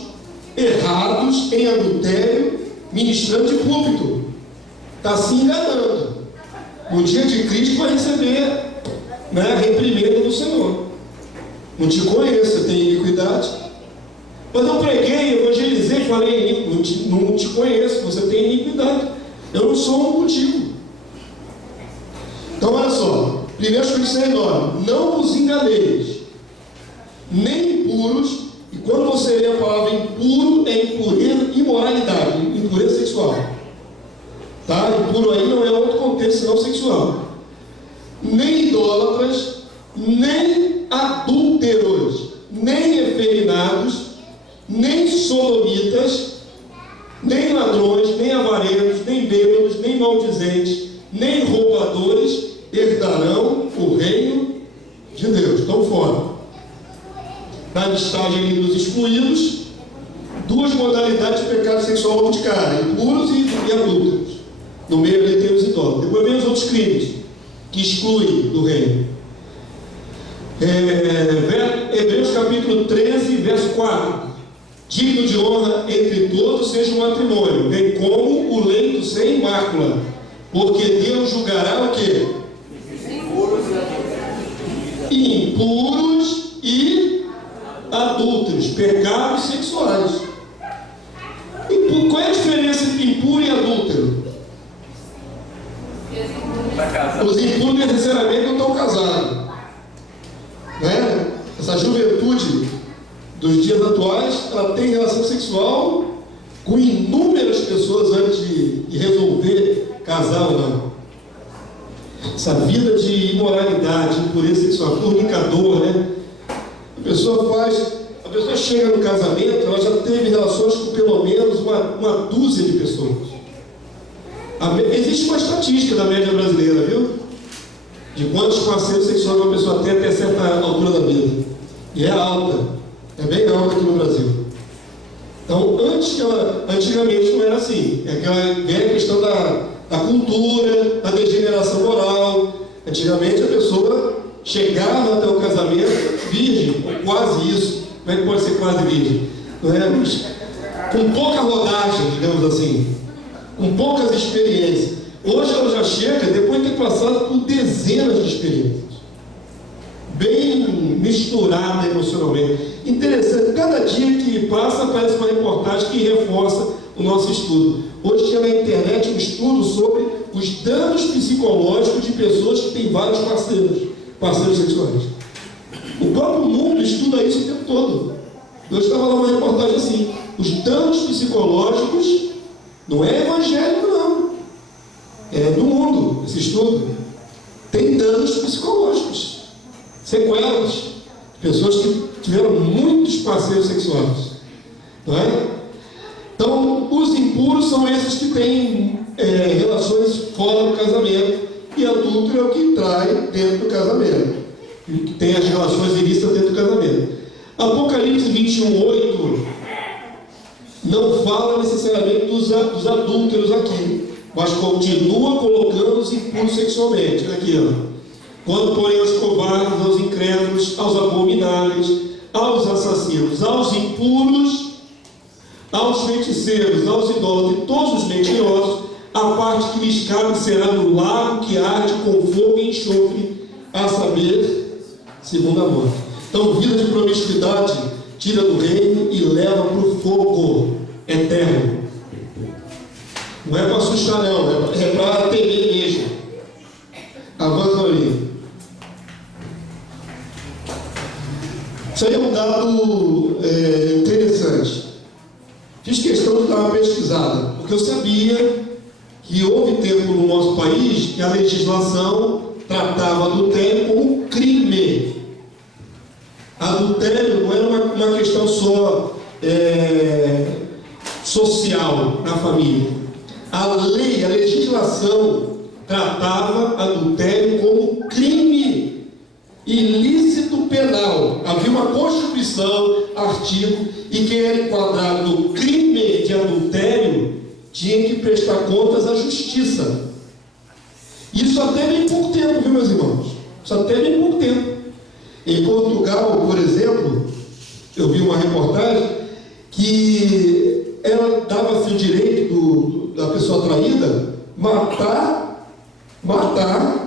errados em adultério, ministrando de púlpito. Está se enganando. No dia de Cristo vai receber a reprimenda do Senhor. Não te conheço, você tem iniquidade. Mas eu preguei, evangelizei, falei, não te conheço, você tem iniquidade. Eu não sou um contigo. Então olha só, 1 Coríntios 6,9: não vos enganeis, nem impuros, e quando você lê a palavra impuro, é impureza, imoralidade, impureza sexual. Tá? Impuro aí não é outro contexto senão sexual. Nem idólatras, nem adúlteros, nem efeminados, nem sodomitas, nem ladrões, nem avarentos, nem bêbados, nem maldizentes, nem roubadores herdarão o reino de Deus. Estão fora. Na listagem dos excluídos, duas modalidades de pecado sexual logo de cara: impuros e adúlteros. No meio ali tem os idólatras. Depois vem os outros crimes que excluem do reino. Hebreus capítulo 13, verso 4: digno de honra entre todos seja o matrimônio, bem como o leito sem mácula, porque Deus julgará o quê? Impuros e adúlteros, pecados sexuais. Qual é a diferença entre impuro e adúltero? Os impuros necessariamente não estão casados, né? Essa juventude dos dias atuais, ela tem relação sexual com inúmeras pessoas antes de resolver casar ou não. Essa vida de imoralidade, impureza sexual, fornicador, né? A pessoa faz, pessoa chega no casamento, ela já teve relações com pelo menos uma dúzia de pessoas. Existe uma estatística da média brasileira, viu? De quantos parceiros sexuais uma pessoa tem até certa altura da vida. E é alta. É bem alta aqui no Brasil. Então, antigamente não era assim. É aquela velha questão da cultura, da degeneração moral. Antigamente a pessoa chegava até o casamento virgem, ou quase isso. Como é que pode ser quase virgem? Não é? Mas, com pouca rodagem, digamos assim. Com poucas experiências. Hoje ela já chega depois de ter passado por dezenas de experiências. Bem misturada emocionalmente. Interessante, cada dia que passa aparece uma reportagem que reforça o nosso estudo. Hoje tinha na internet um estudo sobre os danos psicológicos de pessoas que têm vários parceiros sexuais. O próprio mundo estuda isso o tempo todo. Eu estava lá uma reportagem assim, os danos psicológicos, não é evangélico não, é do mundo, esse estudo. Tem danos psicológicos, sequelas, pessoas que tiveram muitos parceiros sexuais, não é? Então, os impuros são esses que têm relações fora do casamento, e adúltero é o que trai dentro do casamento, que tem as relações ilícitas dentro do casamento. Apocalipse 21:8 não fala necessariamente dos adúlteros aqui, mas continua colocando os impuros sexualmente. Aqui, ó. Quando, porém, aos covardes, aos incrédulos, aos abomináveis, aos assassinos, aos impuros, aos feiticeiros, aos idólatras e todos os mentirosos, a parte que lhes cabe será no lago que arde com fogo e enxofre, a saber, segunda morte. Então, vida de promiscuidade tira do reino e leva para o fogo eterno. Não é para assustar, não, é para temer mesmo. Avança ali. Isso aí é um dado interessante. Fiz questão de dar uma pesquisada, porque eu sabia que houve tempo no nosso país que a legislação tratava adultério como crime. Adultério não era uma questão só social na família. A legislação tratava adultério como crime ilícito penal. Havia uma Constituição, artigo, e quem era enquadrado no crime de adultério tinha que prestar contas à justiça. Isso até bem pouco tempo, viu, meus irmãos? Isso até bem pouco tempo. Em Portugal, por exemplo, eu vi uma reportagem que ela dava-se o direito da pessoa traída matar,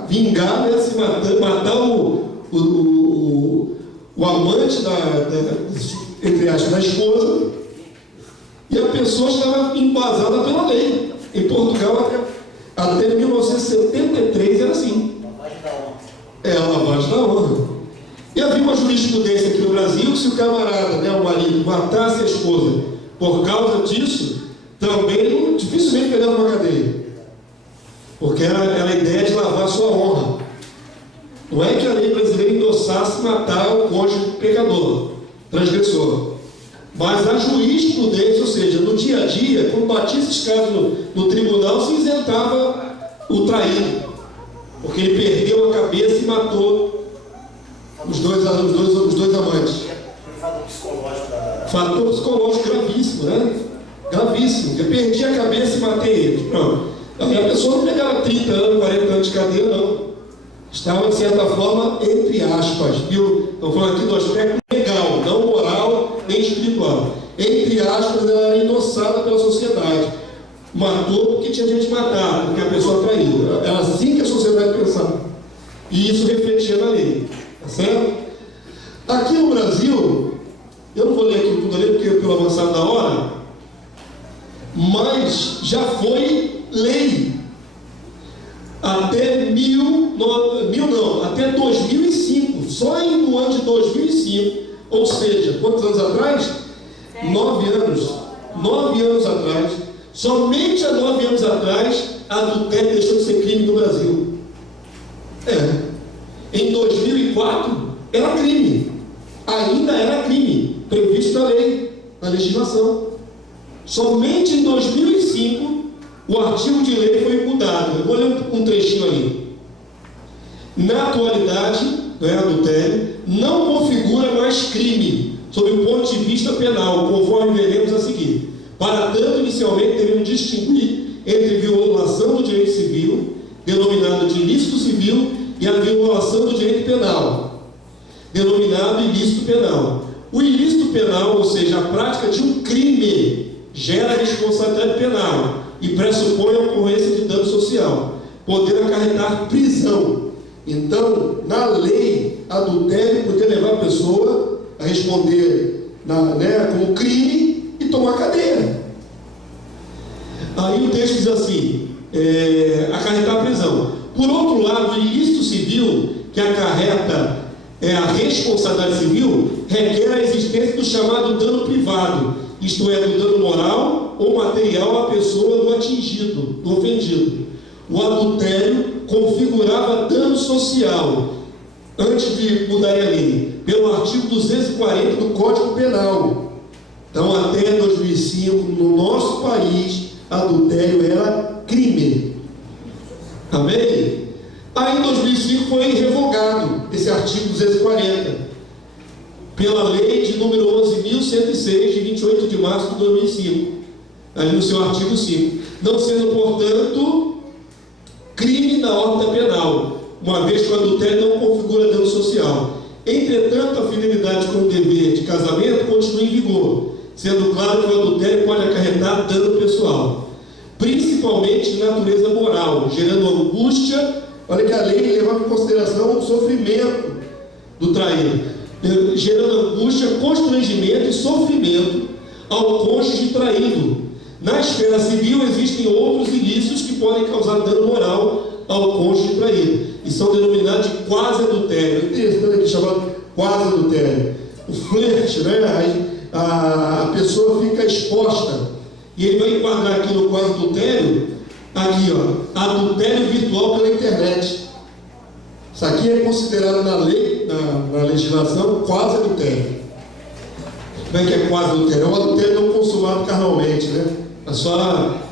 vingar, né, se matar o amante entre aspas, da esposa, e a pessoa estava embasada pela lei. Em Portugal, até 1973 era assim. Lavagem da honra. É a lavagem da honra. E havia uma jurisprudência aqui no Brasil que se o camarada, né, o marido, matasse a esposa por causa disso, também dificilmente pegava uma cadeia. Porque era a ideia de lavar sua honra. Não é que a lei brasileira endossasse matar o cônjuge pecador, transgressor. Mas a jurisprudência, ou seja, no dia a dia, quando batia esses casos no tribunal, se isentava o traído. Porque ele perdeu a cabeça e matou os dois amantes. Fator psicológico da... Fator psicológico gravíssimo, né? Gravíssimo. Eu perdi a cabeça e matei ele. Pronto. A pessoa não pegava 30 anos, 40 anos de cadeia, não. Estava, de certa forma, entre aspas, viu? Estou falando aqui do aspecto legal, não moral nem espiritual. Entre aspas, ela era endossada pela sociedade. Matou porque tinha gente matar, porque a pessoa traiu. Era assim que a sociedade pensava. E isso refletia na lei. Tá certo? Aqui no Brasil, eu não vou ler aqui tudo ali, porque pelo avançado da hora, mas já foi lei. Até até 2005, só no ano de 2005, ou seja, quantos anos atrás? 9 anos. 9 anos atrás, somente há 9 anos atrás, a adultério deixou de ser crime no Brasil. Em 2004, era crime. Ainda era crime. previsto na lei, na legislação. Somente em 2005 o artigo de lei foi mudado. Eu vou ler um trechinho ali. Na atualidade, adultério não configura mais crime sob o ponto de vista penal, conforme veremos a seguir. Para tanto, inicialmente devemos distinguir entre violação do direito civil, denominado de ilícito civil, e a violação do direito penal, denominado ilícito penal. O ilícito penal, ou seja, a prática de um crime, gera responsabilidade penal e pressupõe a ocorrência de dano social, podendo acarretar prisão. Então, na lei, adultério poderia levar a pessoa a responder como crime e tomar cadeia. Aí o texto diz assim, acarretar a prisão. Por outro lado, o ilícito civil, que acarreta a responsabilidade civil, requer a existência do chamado dano privado, isto é, do dano moral ou material à pessoa do atingido, do ofendido. O adultério configurava dano social, antes de mudar a lei, pelo artigo 240 do Código Penal. Então, até 2005, no nosso país, adultério era crime. Amém? Aí, em 2005, foi revogado esse artigo 240, pela lei de número 11.106, de 28 de março de 2005, ali no seu artigo 5, não sendo, portanto, crime na ordem penal, uma vez que o adultério não configura dano social. Entretanto, a fidelidade com o dever de casamento continua em vigor, sendo claro que o adultério pode acarretar dano pessoal, principalmente de natureza moral, gerando angústia. Olha que a lei levava em consideração o sofrimento do traído, gerando angústia, constrangimento e sofrimento ao cônjuge traído. Na esfera civil existem outros ilícitos que podem causar dano moral ao cônjuge traído e são denominados de quase adultério. Tem esse aqui chamado quase adultério. O flerte, a pessoa fica exposta, e ele vai enquadrar aqui no quase adultério, aqui adultério virtual pela internet. Isso aqui é considerado na lei, na legislação, quase adultério. Como é que é quase adultério? É um adultério não consumado carnalmente, É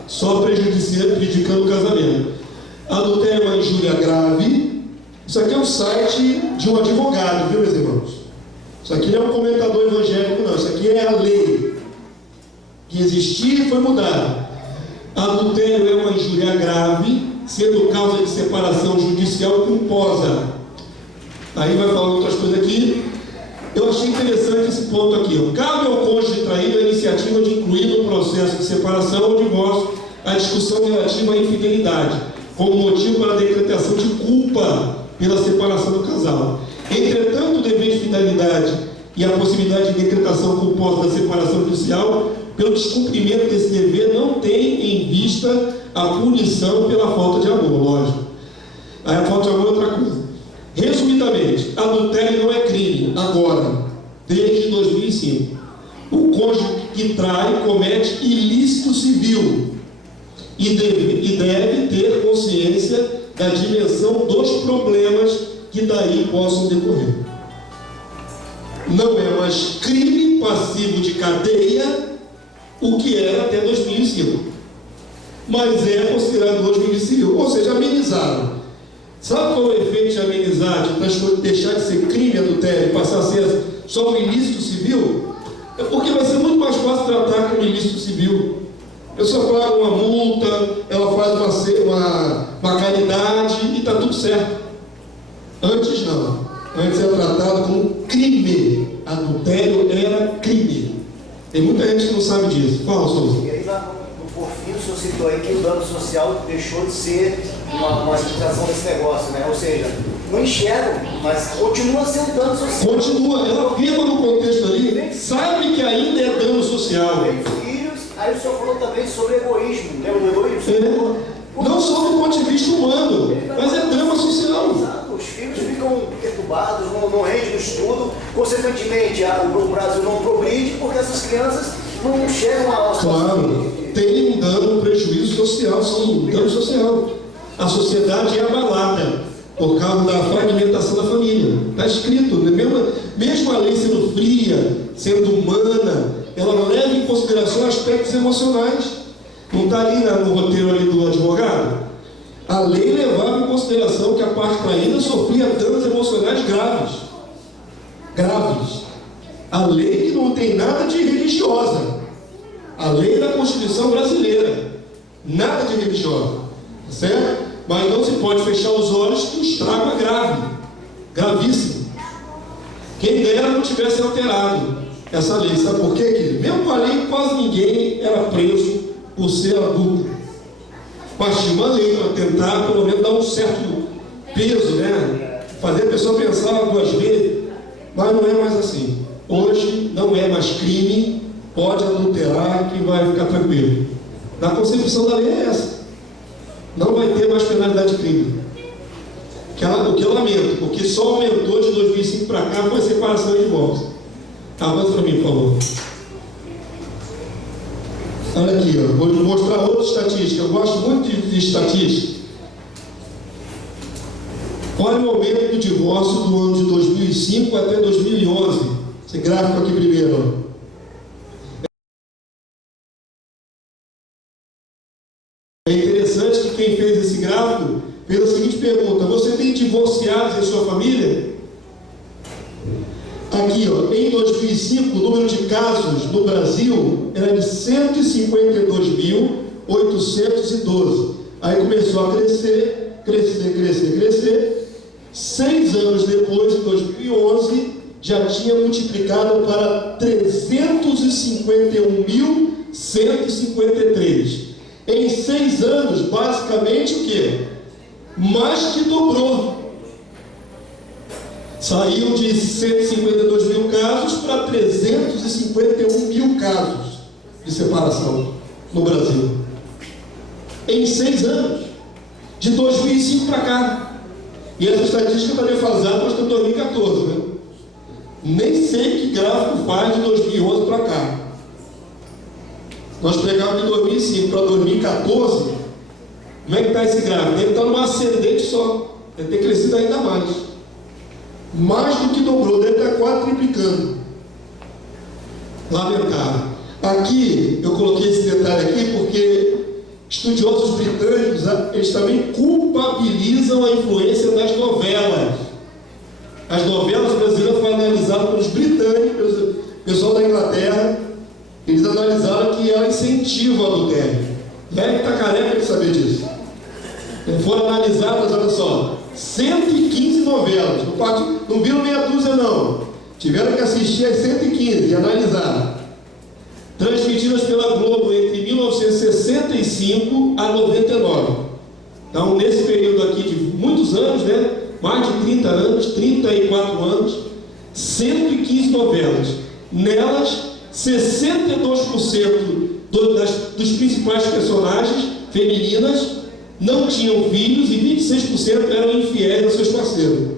só prejudicando o casamento. Adultério é uma injúria grave. Isso aqui é um site de um advogado, viu, meus irmãos? Isso aqui não é um comentador evangélico, não. Isso aqui é a lei que existia e foi mudada. Adultério é uma injúria grave, sendo causa de separação judicial culposa. Aí vai falar outras coisas aqui. Eu achei interessante esse ponto aqui. Cabe ao cônjuge traído a iniciativa de incluir no processo de separação ou divórcio a discussão relativa à infidelidade, como motivo para a decretação de culpa pela separação do casal. Entretanto, o dever de fidelidade e a possibilidade de decretação culposa da separação judicial, pelo descumprimento desse dever, não tem em vista a punição pela falta de amor, lógico. Aí a falta de amor é outra coisa. Resumidamente, adultério não é crime agora, desde 2005. O cônjuge que trai comete ilícito civil e deve ter consciência da dimensão dos problemas que daí possam decorrer. Não é mais crime passivo de cadeia o que era até 2005, mas é considerado hoje crime civil, ou seja, amenizado. Sabe qual é o efeito de amenizar, de deixar de ser crime adultério e passar a ser só um ilícito civil? É porque vai ser muito mais fácil tratar como ilícito civil. A pessoa paga uma multa, ela faz uma caridade e está tudo certo. Antes não. Antes era tratado como crime. Adultério era crime. Tem muita gente que não sabe disso. Fala, Souza. E aí, por fim, o senhor citou aí que o dano social deixou de ser uma explicação desse negócio, Ou seja, não enxergam, mas continua sendo dano social. Continua, ela afirma no contexto ali, sabe que ainda é dano social. Tem filhos, aí o senhor falou também sobre egoísmo, lembra do egoísmo? Não só do ponto de vista humano, mas é drama social. Exato, os filhos ficam perturbados, não rendem no estudo, consequentemente o Brasil não progride, porque essas crianças não chegam a... Claro, tem um dano, um prejuízo social, sim, um dano social. A sociedade é abalada. por causa da fragmentação da família. Está escrito, mesmo a lei sendo fria, sendo humana, ela leva em consideração aspectos emocionais. Não está ali no roteiro ali do advogado? A lei levava em consideração que a parte traída sofria danos emocionais graves. Graves. A lei que não tem nada de religiosa. A lei da Constituição brasileira. Nada de religiosa. Certo? Mas não se pode fechar os olhos que o estrago é grave. Gravíssimo. Quem dera não tivesse alterado essa lei. Sabe por quê, querido? Mesmo com a lei, quase ninguém era preso por ser adulto. Mas tinha uma lei para tentar, pelo menos, dar um certo peso, né? Fazer a pessoa pensar duas vezes. Mas não é mais assim. Hoje não é mais crime, pode adulterar que vai ficar tranquilo. Na concepção da lei é essa. Não vai ter mais penalidade de crime. O que eu lamento, porque só aumentou de 2005 para cá com a separação e divórcio. Avança para mim, por favor. Olha aqui, ó. Vou mostrar outra estatística. Eu gosto muito de estatística. Olha o aumento do divórcio do ano de 2005 até 2011. Esse gráfico aqui primeiro, ó. É interessante que quem fez esse gráfico fez a seguinte pergunta: você tem divorciados em sua família? Aqui, ó, em 2005, o número de casos no Brasil era de 152.812. Aí começou a crescer. 6 anos depois, em 2011, já tinha multiplicado para 351.153. Em 6 anos, basicamente o quê? Mais que dobrou. Saiu de 152 mil casos para 351 mil casos de separação no Brasil. Em 6 anos. De 2005 para cá. E essa estatística está defasada, mas está em 2014, né? Nem sei que gráfico faz de 2011 para cá. Nós pegamos de 2005 para 2014, como é que está esse gráfico? Deve estar num ascendente só, deve ter crescido ainda mais. Mais do que dobrou, deve estar quase triplicando. Lamentável. Aqui, eu coloquei esse detalhe aqui porque estudiosos britânicos, eles também culpabilizam a influência das novelas. As novelas brasileiras foram analisadas pelos britânicos, pelo pessoal da Inglaterra. Eles analisaram que ela incentiva o adultério. Deve estar careca de saber disso. Foram analisadas, olha só, 115 novelas. Não viram meia dúzia, não. Tiveram que assistir as 115 e analisar. Transmitidas pela Globo entre 1965 a 99. Então, nesse período aqui de muitos anos, né? Mais de 30 anos, 34 anos, 115 novelas. Nelas, 62% dos principais personagens femininas não tinham filhos e 26% eram infiéis aos seus parceiros.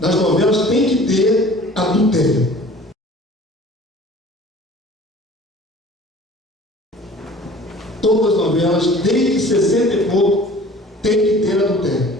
Nas novelas tem que ter adultério. Todas as novelas, desde 60 e pouco, tem que ter adultério.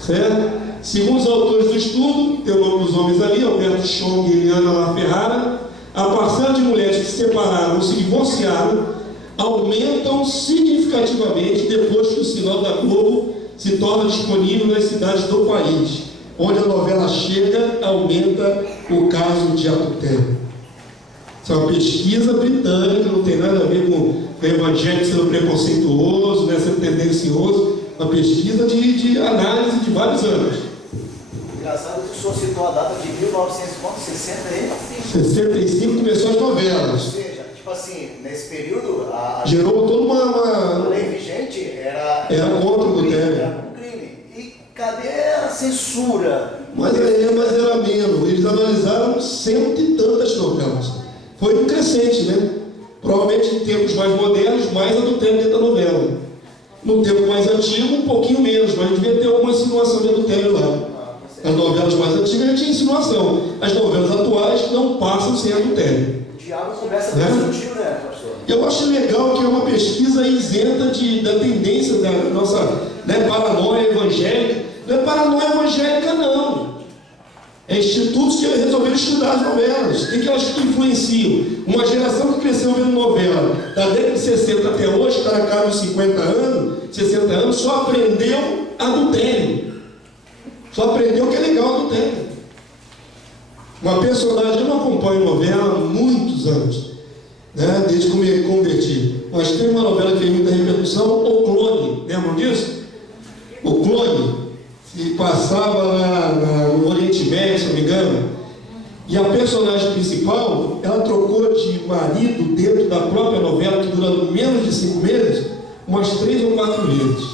Certo? Segundo os autores do estudo, tem o nome dos homens ali, Alberto Chong e Eliana La Ferrara, a parcela de mulheres que se separaram ou se divorciaram aumentam significativamente depois que o sinal da Globo se torna disponível nas cidades do país. Onde a novela chega, aumenta o caso de adultério. Isso é uma pesquisa britânica, não tem nada a ver com o evangélico sendo preconceituoso, né, sendo tendencioso. Uma pesquisa de análise de vários anos. Engraçado que o senhor citou a data de 1965 começou as novelas. Ou seja, tipo assim, nesse período gerou toda a lei vigente era contra o adultério. Era um crime. E cadê a censura? Mas era menos. Eles analisaram 100 e tantas novelas. Foi um crescente, né? Provavelmente em tempos mais modernos, mais adultério dentro da novela. No tempo mais antigo, um pouquinho menos, mas devia ter alguma insinuação de adultério lá. As novelas mais antigas já tinha insinuação. As novelas atuais não passam sem adultério. O diabo começa a ser sutil, né, pastor? Eu acho legal que é uma pesquisa isenta da tendência da nossa Não é paranoia evangélica. Não é paranoia evangélica, não. É institutos que resolveram estudar as novelas. O que elas influenciam? Uma geração que cresceu vendo novela da década de 60 até hoje, está na casa dos 50 anos, 60 anos, só aprendeu adultério. Só aprendeu que é legal adultério. Uma personagem, eu não acompanho novela há muitos anos, né, desde que me converti. Mas tem uma novela que fez muita repercussão, O Clone. Lembram disso? O Clone. Que passava no Oriente Médio, se não me engano, e a personagem principal, ela trocou de marido dentro da própria novela, que dura menos de 5 meses, umas 3 ou 4 vezes.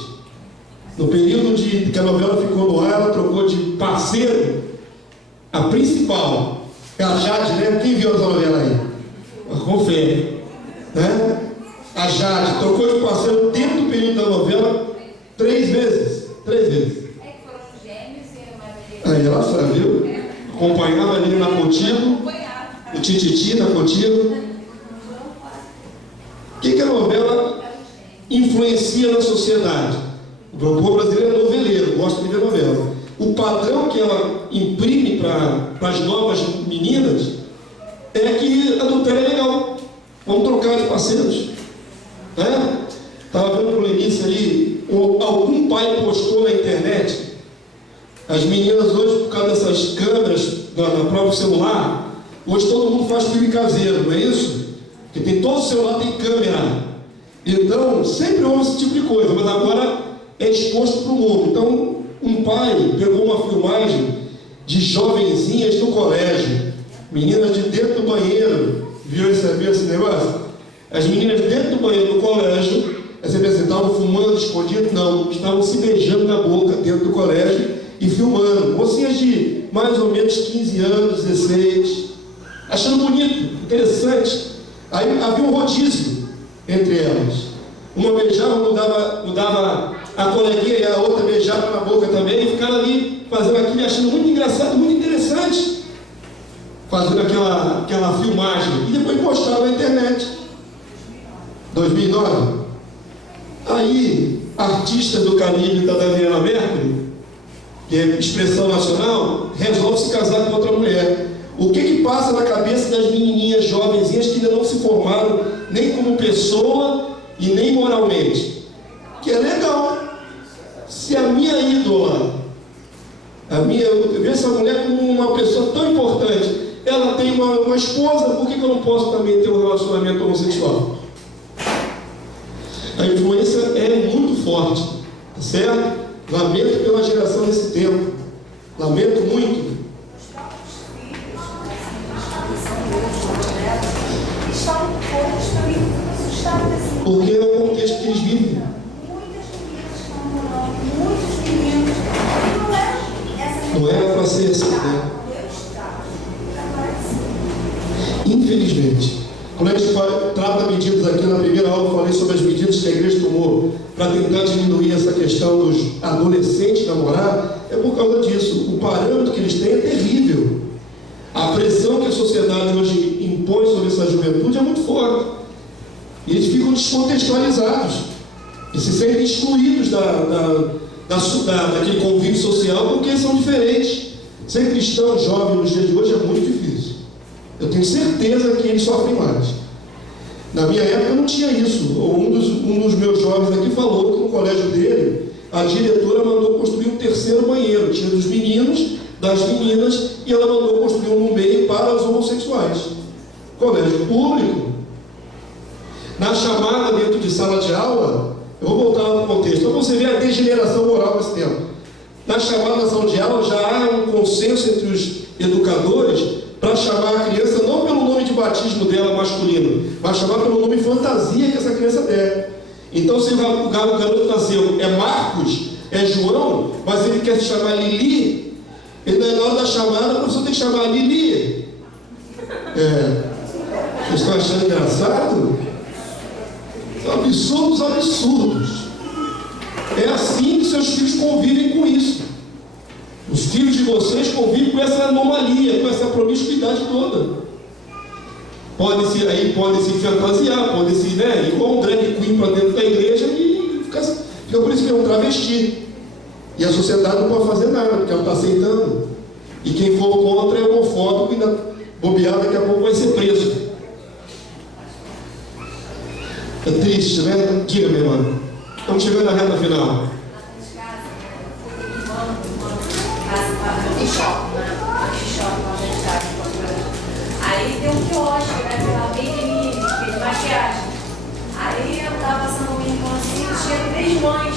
No período que a novela ficou no ar, ela trocou de parceiro, a principal, é a Jade, né? Quem viu essa novela aí? Confere, né? A Jade trocou de parceiro dentro do período da novela 3 vezes. 3 vezes. Aí ela sabe, viu? Acompanhava ali na Contigo, o Tititi na Contigo. O que a novela influencia na sociedade? O povo brasileiro é noveleiro, gosta de ver novela. O padrão que ela imprime para as novas meninas é que adultério é legal. Vamos trocar de parceiros. Estava vendo por início ali, algum pai postou na internet. As meninas hoje, por causa dessas câmeras no próprio celular, hoje todo mundo faz filme caseiro, não é isso? Porque todo celular tem câmera. Então, sempre houve esse tipo de coisa, mas agora é exposto para o mundo. Então, um pai pegou uma filmagem de jovenzinhas no colégio, meninas de dentro do banheiro. Viu esse negócio? As meninas dentro do banheiro do colégio, você pensa, estavam fumando escondido? Não, estavam se beijando na boca dentro do colégio e filmando. Mocinhas de mais ou menos 15 anos, 16, achando bonito, interessante. Aí havia um rodízio entre elas. Uma beijava, mudava a coleguinha e a outra beijava na boca também, e ficaram ali fazendo aquilo, achando muito engraçado, muito interessante, fazendo aquela filmagem, e depois postaram na internet. 2009. Aí, artistas do calibre da Daniela Mercury, que é expressão nacional, resolve se casar com outra mulher. O que passa na cabeça das menininhas jovenzinhas que ainda não se formaram nem como pessoa e nem moralmente? Que é legal. Se a minha ídola, eu vejo essa mulher como uma pessoa tão importante, ela tem uma esposa, por que eu não posso também ter um relacionamento homossexual? A influência é muito forte, tá certo? Lamento pela geração desse tempo. Lamento muito. Porque é o contexto que eles vivem. Muitas meninas estão namorando, muitos meninos. Não é essa. Não era para ser assim, né? Infelizmente. Quando a gente trata medidas aqui na primeira aula, eu falei sobre as medidas que a igreja tomou para tentar diminuir essa questão dos adolescentes namorar, é por causa disso. O parâmetro que eles têm é terrível. A pressão que a sociedade hoje impõe sobre essa juventude é muito forte. E eles ficam descontextualizados e se sentem excluídos daquele convívio social porque são diferentes. Ser cristão jovem nos dias de hoje é muito difícil. Eu tenho certeza que eles sofrem mais. Na minha época não tinha isso. Um dos meus jovens aqui falou que no colégio dele, a diretora mandou construir um terceiro banheiro. Tinha dos meninos, das meninas, e ela mandou construir um no meio para os homossexuais. Colégio público. Na chamada dentro de sala de aula, eu vou voltar lá no contexto, para você ver a degeneração moral desse tempo. Na chamada da sala de aula já há um consenso entre os educadores para chamar a criança não pelo nome de batismo dela masculino, mas chamar pelo nome fantasia que essa criança der. Então, se o garoto nasceu é Marcos, é João, mas ele quer se chamar Lili, ele na hora da chamada, a professora tem que chamar Lili. Vocês estão achando engraçado? São absurdos. É assim que seus filhos convivem com isso. Os filhos de vocês convivem com essa anomalia, com essa promiscuidade toda. Podem se fantasiar, podem se, igual um drag queen para dentro da igreja e fica por isso que é um travesti. E a sociedade não pode fazer nada, porque ela está aceitando. E quem for contra é homofóbico e ainda bobear, daqui a pouco vai ser preso. É triste, né? Diga, minha irmã. Estamos chegando na reta final. Aí deu um quiosque, né? Pela mini, fez maquiagem. Aí eu tava passando minha irmã assim, tinha 3 mães.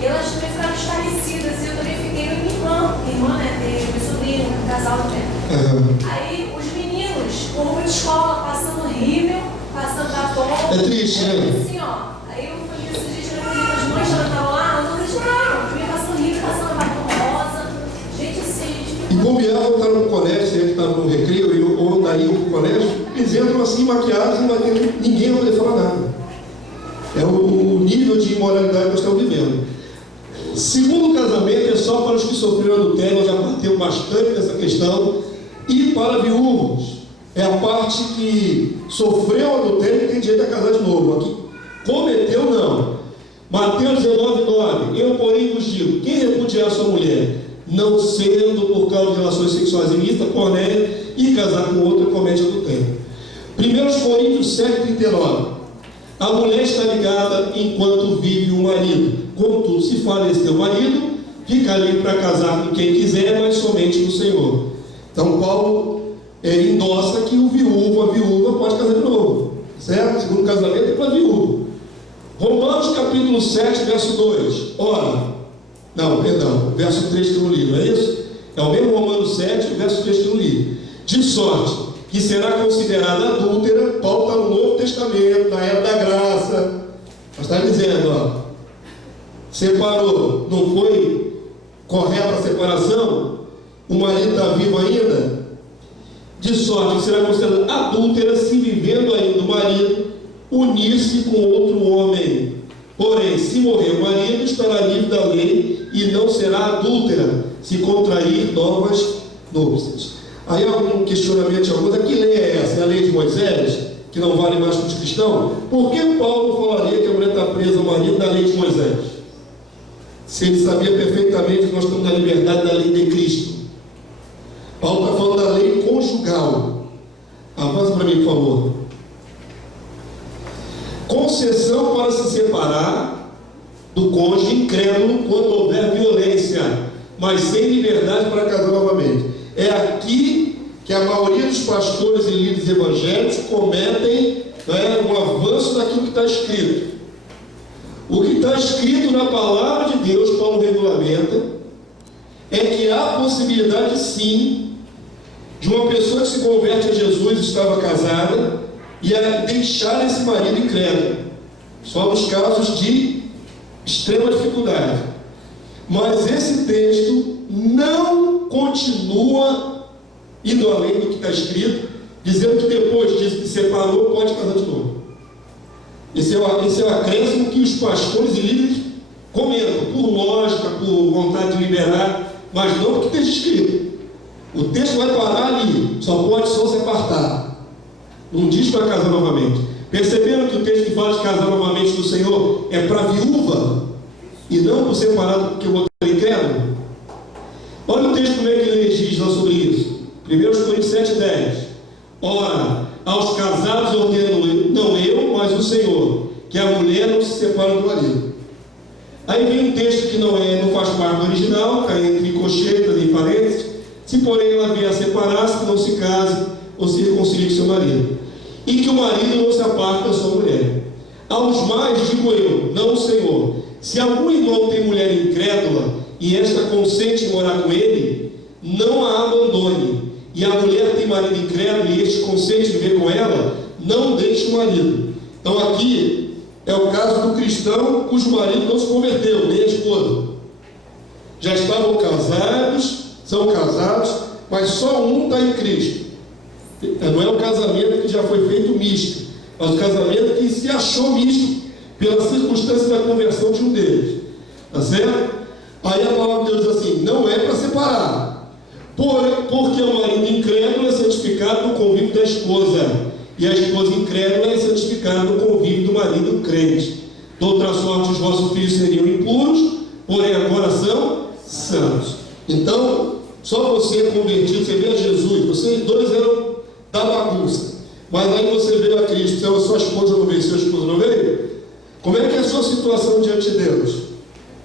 E elas também ficaram estarrecidas. E eu também fiquei com minha irmã. Minha irmã, né? Tem meu sobrinho, um casal, né? Aí os meninos, como de escola, passando rímel, passando batom. É triste, né? Assim, ó. Aí eu falei assim, gente, as mães estavam lá, não acreditaram. Vinha passando rímel, passando batom rosa. Gente, assim, E bobear, voltaram para o colégio, se ele estava no recreio, ou daí para o colégio, eles entram assim, maquiados, e ninguém vai poder falar nada. É o nível de imoralidade que nós estamos vivendo. Segundo casamento é só para os que sofreram adultério, já bateu bastante nessa questão, e para viúvos. É a parte que sofreu adultério e tem direito a casar de novo. Aqui, cometeu, não. Mateus 19:9. Eu, porém, vos digo: quem repudiar sua mulher, não sendo por causa de relações sexuais ilícitas, por nela, e casar com outra, comete adultério. 1 Coríntios 7:39. A mulher está ligada enquanto vive o marido. Contudo, se falecer o marido, fica livre para casar com quem quiser, mas somente no Senhor. Então, Paulo endossa que a viúva pode casar de novo. Certo? Segundo casamento é para a viúva. Romanos capítulo 7, verso 2. Verso 3 que eu li, não é isso? É o mesmo Romanos 7, verso 3 que eu li. De sorte que será considerada adúltera. Paulo está no Novo Testamento, na era da graça. Mas está dizendo, separou, não foi correta a separação, o marido está vivo ainda. De sorte que será considerada adúltera se vivendo ainda o marido unir-se com outro homem. Porém, se morrer o marido, estará livre da lei e não será adúltera se contrair novas núpcias. Aí há um questionamento de alguns: que lei é essa? É a lei de Moisés, que não vale mais para os cristãos? Por que Paulo falaria que a mulher está presa ao marido da lei de Moisés? Se ele sabia perfeitamente que nós estamos na liberdade da lei de Cristo. Paulo está falando da lei conjugal. Avança para mim, por favor. Concessão para se separar do cônjuge incrédulo quando houver violência, mas sem liberdade para casar novamente. É aqui que a maioria dos pastores e líderes evangélicos cometem um avanço daquilo que está escrito. O que está escrito na palavra de Deus, Paulo regulamenta, é que há possibilidade sim de uma pessoa que se converte a Jesus, estava casada, e a deixar esse marido incrédulo, só nos casos de extrema dificuldade. Mas esse texto não continua indo além do que está escrito, dizendo que depois disso que separou, pode casar de novo. Esse é o acréscimo que os pastores e líderes comentam, por lógica, por vontade de liberar, mas não porque esteja escrito. O texto vai parar ali, só se apartar. Não diz para casar novamente. Perceberam que o texto que fala de casar novamente no Senhor é para viúva e não para o separado porque o outro é incrédulo? Olha o texto como é que ele diz lá sobre isso. 1 Coríntios 7:10. Ora, aos casados ordeno não eu, mas o Senhor, que a mulher não se separe do marido. Aí vem um texto que não faz parte do original, está entre cochetas e parênteses. Se porém ela vier a separar-se, que não se case ou se reconcilie com seu marido, e que o marido não se aparte da sua mulher. Aos mais digo eu, não o Senhor: se algum irmão tem mulher incrédula e esta consente em morar com ele, não a abandone. E a mulher tem marido incrédulo e este consente em viver com ela, não deixe o marido. Então aqui é o caso do cristão cujo marido não se converteu, nem a esposa. Já estavam casados, são casados, mas só um está em Cristo. Não é o casamento que já foi feito misto, mas o casamento que se achou misto pela circunstância da conversão de um deles. Tá certo? Aí a palavra de Deus diz assim: não é para separar, porque o marido incrédulo é santificado no convívio da esposa, e a esposa incrédula é santificada no convívio do marido crente. De outra sorte, os vossos filhos seriam impuros, você é convertido, você veio a Jesus, vocês dois eram da bagunça, mas aí você veio a Cristo, então a sua esposa não veio, seu esposo não veio, como é que é a sua situação diante de Deus?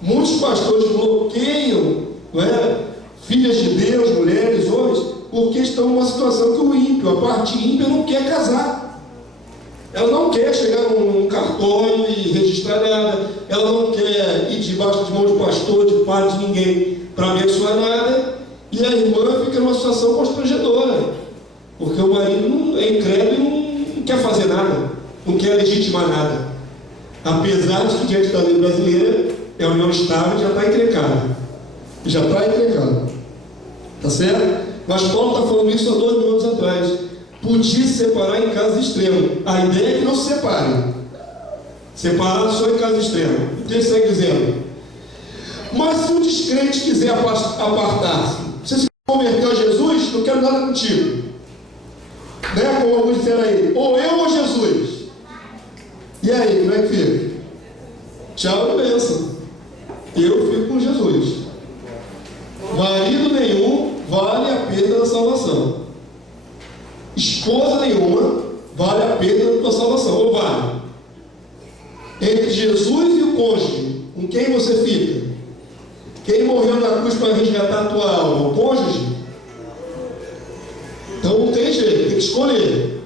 Muitos pastores bloqueiam, não é? Filhas de Deus, mulheres, homens, porque estão numa situação que o ímpio, a parte ímpia, não quer casar. Ela não quer chegar num cartório e registrar nada, ela não quer ir debaixo de mão de pastor, de padre, de ninguém, para abençoar nada, e a irmã fica numa situação constrangedora, porque o marido não é incrédulo e não quer fazer nada, não quer legitimar nada. Apesar de que diante da lei brasileira é união estável, já está encrencada. Já está encrencada. Tá certo? Mas Paulo está falando isso há 2.000 anos atrás. Podia se separar em casos extremos. A ideia é que não se separem. Separado só em casos extremos. O texto segue dizendo: mas se o descrente quiser apartar-se, você se converteu a Jesus, não quero nada contigo. Né? Como alguns disseram aí, ou eu ou Jesus. E aí, como é que fica? Tchau e bênção. Eu fico com Jesus. Marido nenhum vale a perda da salvação. Esposa nenhuma vale a perda da tua salvação. Ou vale? Entre Jesus e o cônjuge, com quem você fica? Quem morreu na cruz para resgatar a tua alma? O cônjuge? Então não tem jeito, tem que escolher.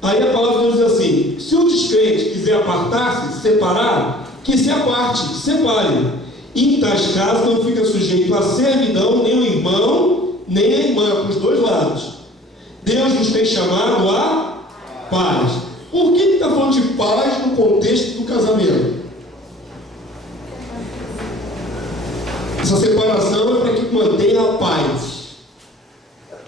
Aí a palavra de Deus diz assim: se o descrente quiser apartar-se, separar, que se aparte, separe. E em tais casos não fica sujeito à servidão nem o irmão, nem a irmã, para os dois lados. Deus nos tem chamado a paz. Por que está falando de paz no contexto do casamento? Essa separação é para que mantenha a paz.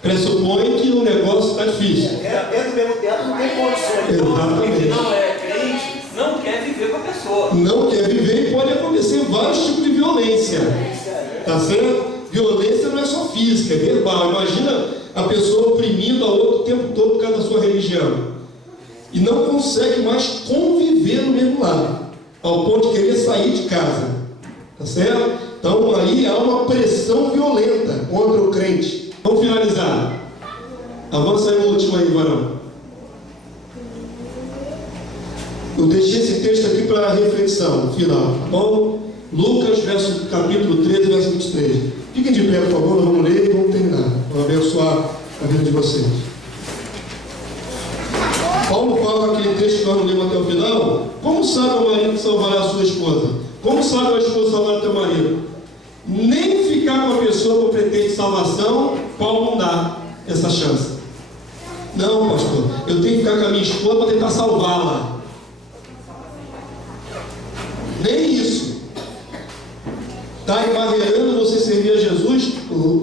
Pressupõe que o negócio está difícil. Dentro do mesmo teto não tem condições. Exatamente. Que não é crente, não quer viver com a pessoa. Não quer viver e pode acontecer vários tipos de violência. Tá certo? Violência não é só física, é verbal. Imagina a pessoa oprimindo a outra o tempo todo por causa da sua religião. E não consegue mais conviver no mesmo lado, ao ponto de querer sair de casa. Tá certo? Então aí há uma pressão violenta contra o crente. Vamos finalizar. Avança aí o último aí, varão. Eu deixei esse texto aqui para a reflexão final, tá bom? Lucas, capítulo 13, verso 23. Fiquem de pé, por favor, nós vamos ler e vamos terminar. Vamos abençoar a vida de vocês. Paulo fala naquele texto que nós não lemos até o final: como sabe o marido salvará a sua esposa? Como sabe a esposa salvar o teu marido? Nem ficar com a pessoa com pretexto de salvação, Paulo não dá essa chance. Não, pastor, eu tenho que ficar com a minha esposa para tentar salvá-la. Nem isso. Está embarreirando você servir a Jesus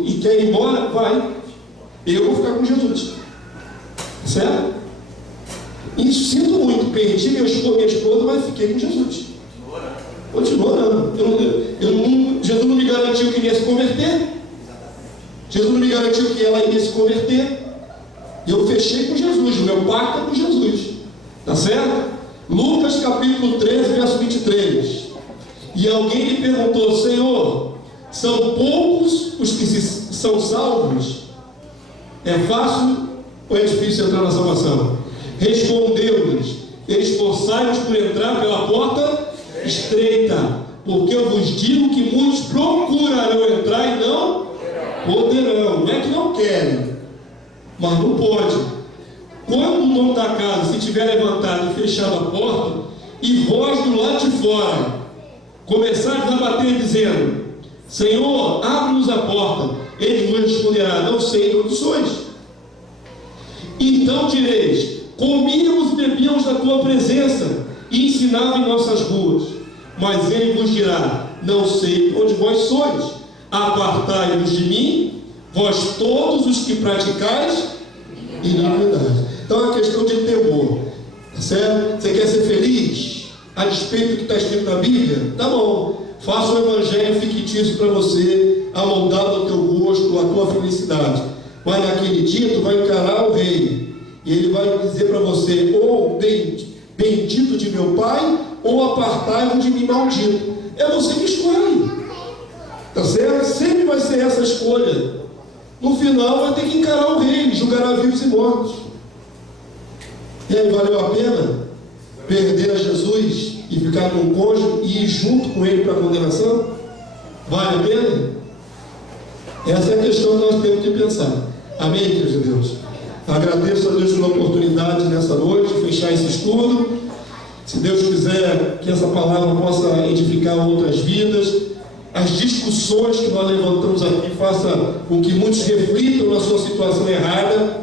e quer ir embora? Vai. Eu vou ficar com Jesus. Certo? E sinto muito, perdi minha esposa, mas fiquei com Jesus. Continua orando. Jesus não me garantiu que ele ia se converter. Jesus não me garantiu que ela iria se converter. E eu fechei com Jesus. O meu pacto é com Jesus. Tá certo? Lucas capítulo 13, verso 23. E alguém lhe perguntou: Senhor, são poucos os que são salvos? É fácil ou é difícil entrar na salvação? Respondeu-lhes: esforçai-vos por entrar pela porta estreita, porque eu vos digo que muitos procurarão entrar e não poderão. Não é que não querem, mas não pode. Quando o dono da casa se tiver levantado e fechado a porta, e vós do lado de fora começardes a bater dizendo: Senhor, abre-nos a porta, ele vos responderá: não sei de onde sois. Então direis: comíamos e bebíamos da tua presença e ensinava em nossas ruas. Mas ele vos dirá: não sei onde vós sois, apartai-vos de mim, vós todos os que praticais iniquidade. Então é uma questão de temor, tá certo? Você quer ser feliz a despeito do que está escrito na Bíblia? Tá bom, faça um evangelho fictício para você, amoldado ao teu gosto, à tua felicidade. Mas naquele dia tu vai encarar o rei e ele vai dizer para você: ou bendito de meu pai, ou apartai-vos de mim, maldito. É você que escolhe, tá certo? Sempre vai ser essa escolha. no final vai ter que encarar o rei, julgará vivos e mortos. E aí, valeu a pena perder a Jesus e ficar com o cônjuge e ir junto com ele para a condenação? Vale a pena? Essa é a questão que nós temos que pensar. Amém, queridos de Deus? Agradeço a Deus pela oportunidade nessa noite de fechar esse estudo. Se Deus quiser que essa palavra possa edificar outras vidas, as discussões que nós levantamos aqui façam com que muitos reflitam na sua situação errada,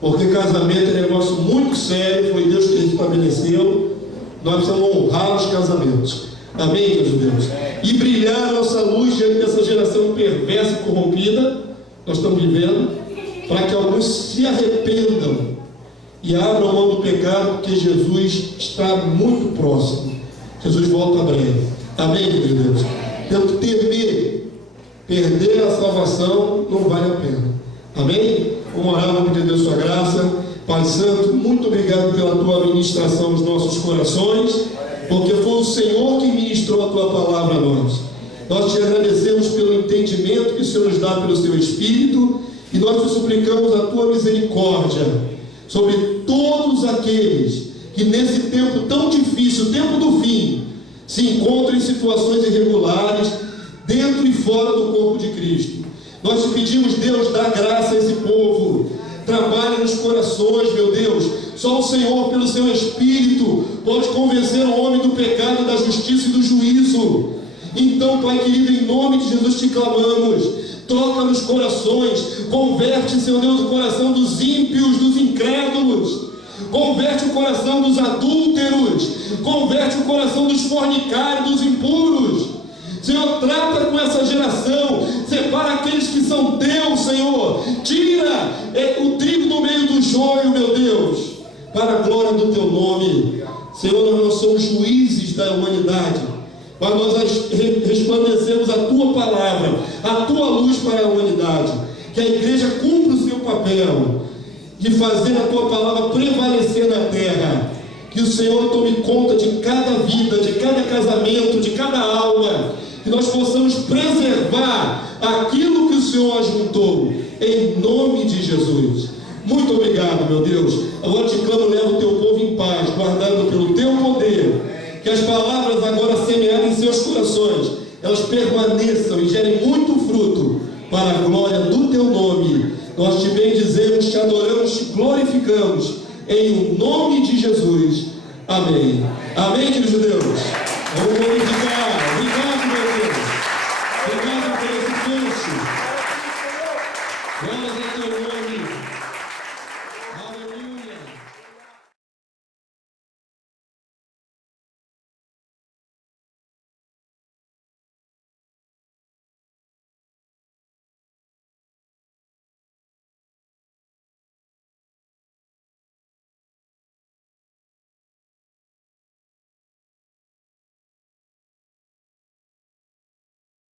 porque casamento é um negócio muito sério, foi Deus que estabeleceu. Nós precisamos honrar os casamentos. Amém, Deus de Deus? E brilhar a nossa luz diante dessa geração perversa e corrompida nós estamos vivendo, para que alguns se arrependam e abram mão do pecado, porque Jesus está muito próximo. Jesus volta breve. Amém, Deus de Deus? Temos que temer. Perder a salvação não vale a pena. Amém? Vamos orar, vamos pedir a Deus sua graça. Pai Santo, muito obrigado pela tua ministração nos nossos corações, porque foi o Senhor que ministrou a tua palavra a nós. Nós te agradecemos pelo entendimento que o Senhor nos dá pelo seu Espírito, e nós te suplicamos a tua misericórdia sobre todos aqueles que nesse tempo tão difícil, o tempo do fim, se encontram em situações irregulares, dentro e fora do corpo de Cristo. Nós te pedimos, Deus, dá graça a esse povo, trabalha nos corações, meu Deus. Só o Senhor, pelo seu Espírito, pode convencer o homem do pecado, da justiça e do juízo. Então, Pai querido, em nome de Jesus te clamamos. Toca nos corações, converte, Senhor Deus, o coração dos ímpios, dos incrédulos, converte o coração dos adúlteros, converte o coração dos fornicários, dos impuros. Senhor, trata com essa geração, separa aqueles que são teus, Senhor, tira o trigo do meio do joio, meu Deus, para a glória do teu nome. Senhor, nós não somos juízes da humanidade, mas nós resplandecemos a tua palavra, a tua luz para a humanidade. Que a igreja cumpra o seu papel de fazer a tua palavra prevalecer na terra. Que o Senhor tome conta de cada vida, de cada casamento, de cada alma. Que nós possamos preservar aquilo que o Senhor ajuntou, em nome de Jesus. Muito obrigado, meu Deus. Agora te clamo, leva o teu povo em paz, guardado pelo teu poder. Que as palavras agora semeadas em seus corações, elas permaneçam e gerem muito fruto para a glória do teu nome. Nós te bendizemos, te adoramos, te glorificamos, em nome de Jesus. Amém. Amém, queridos judeus. Vamos glorificar.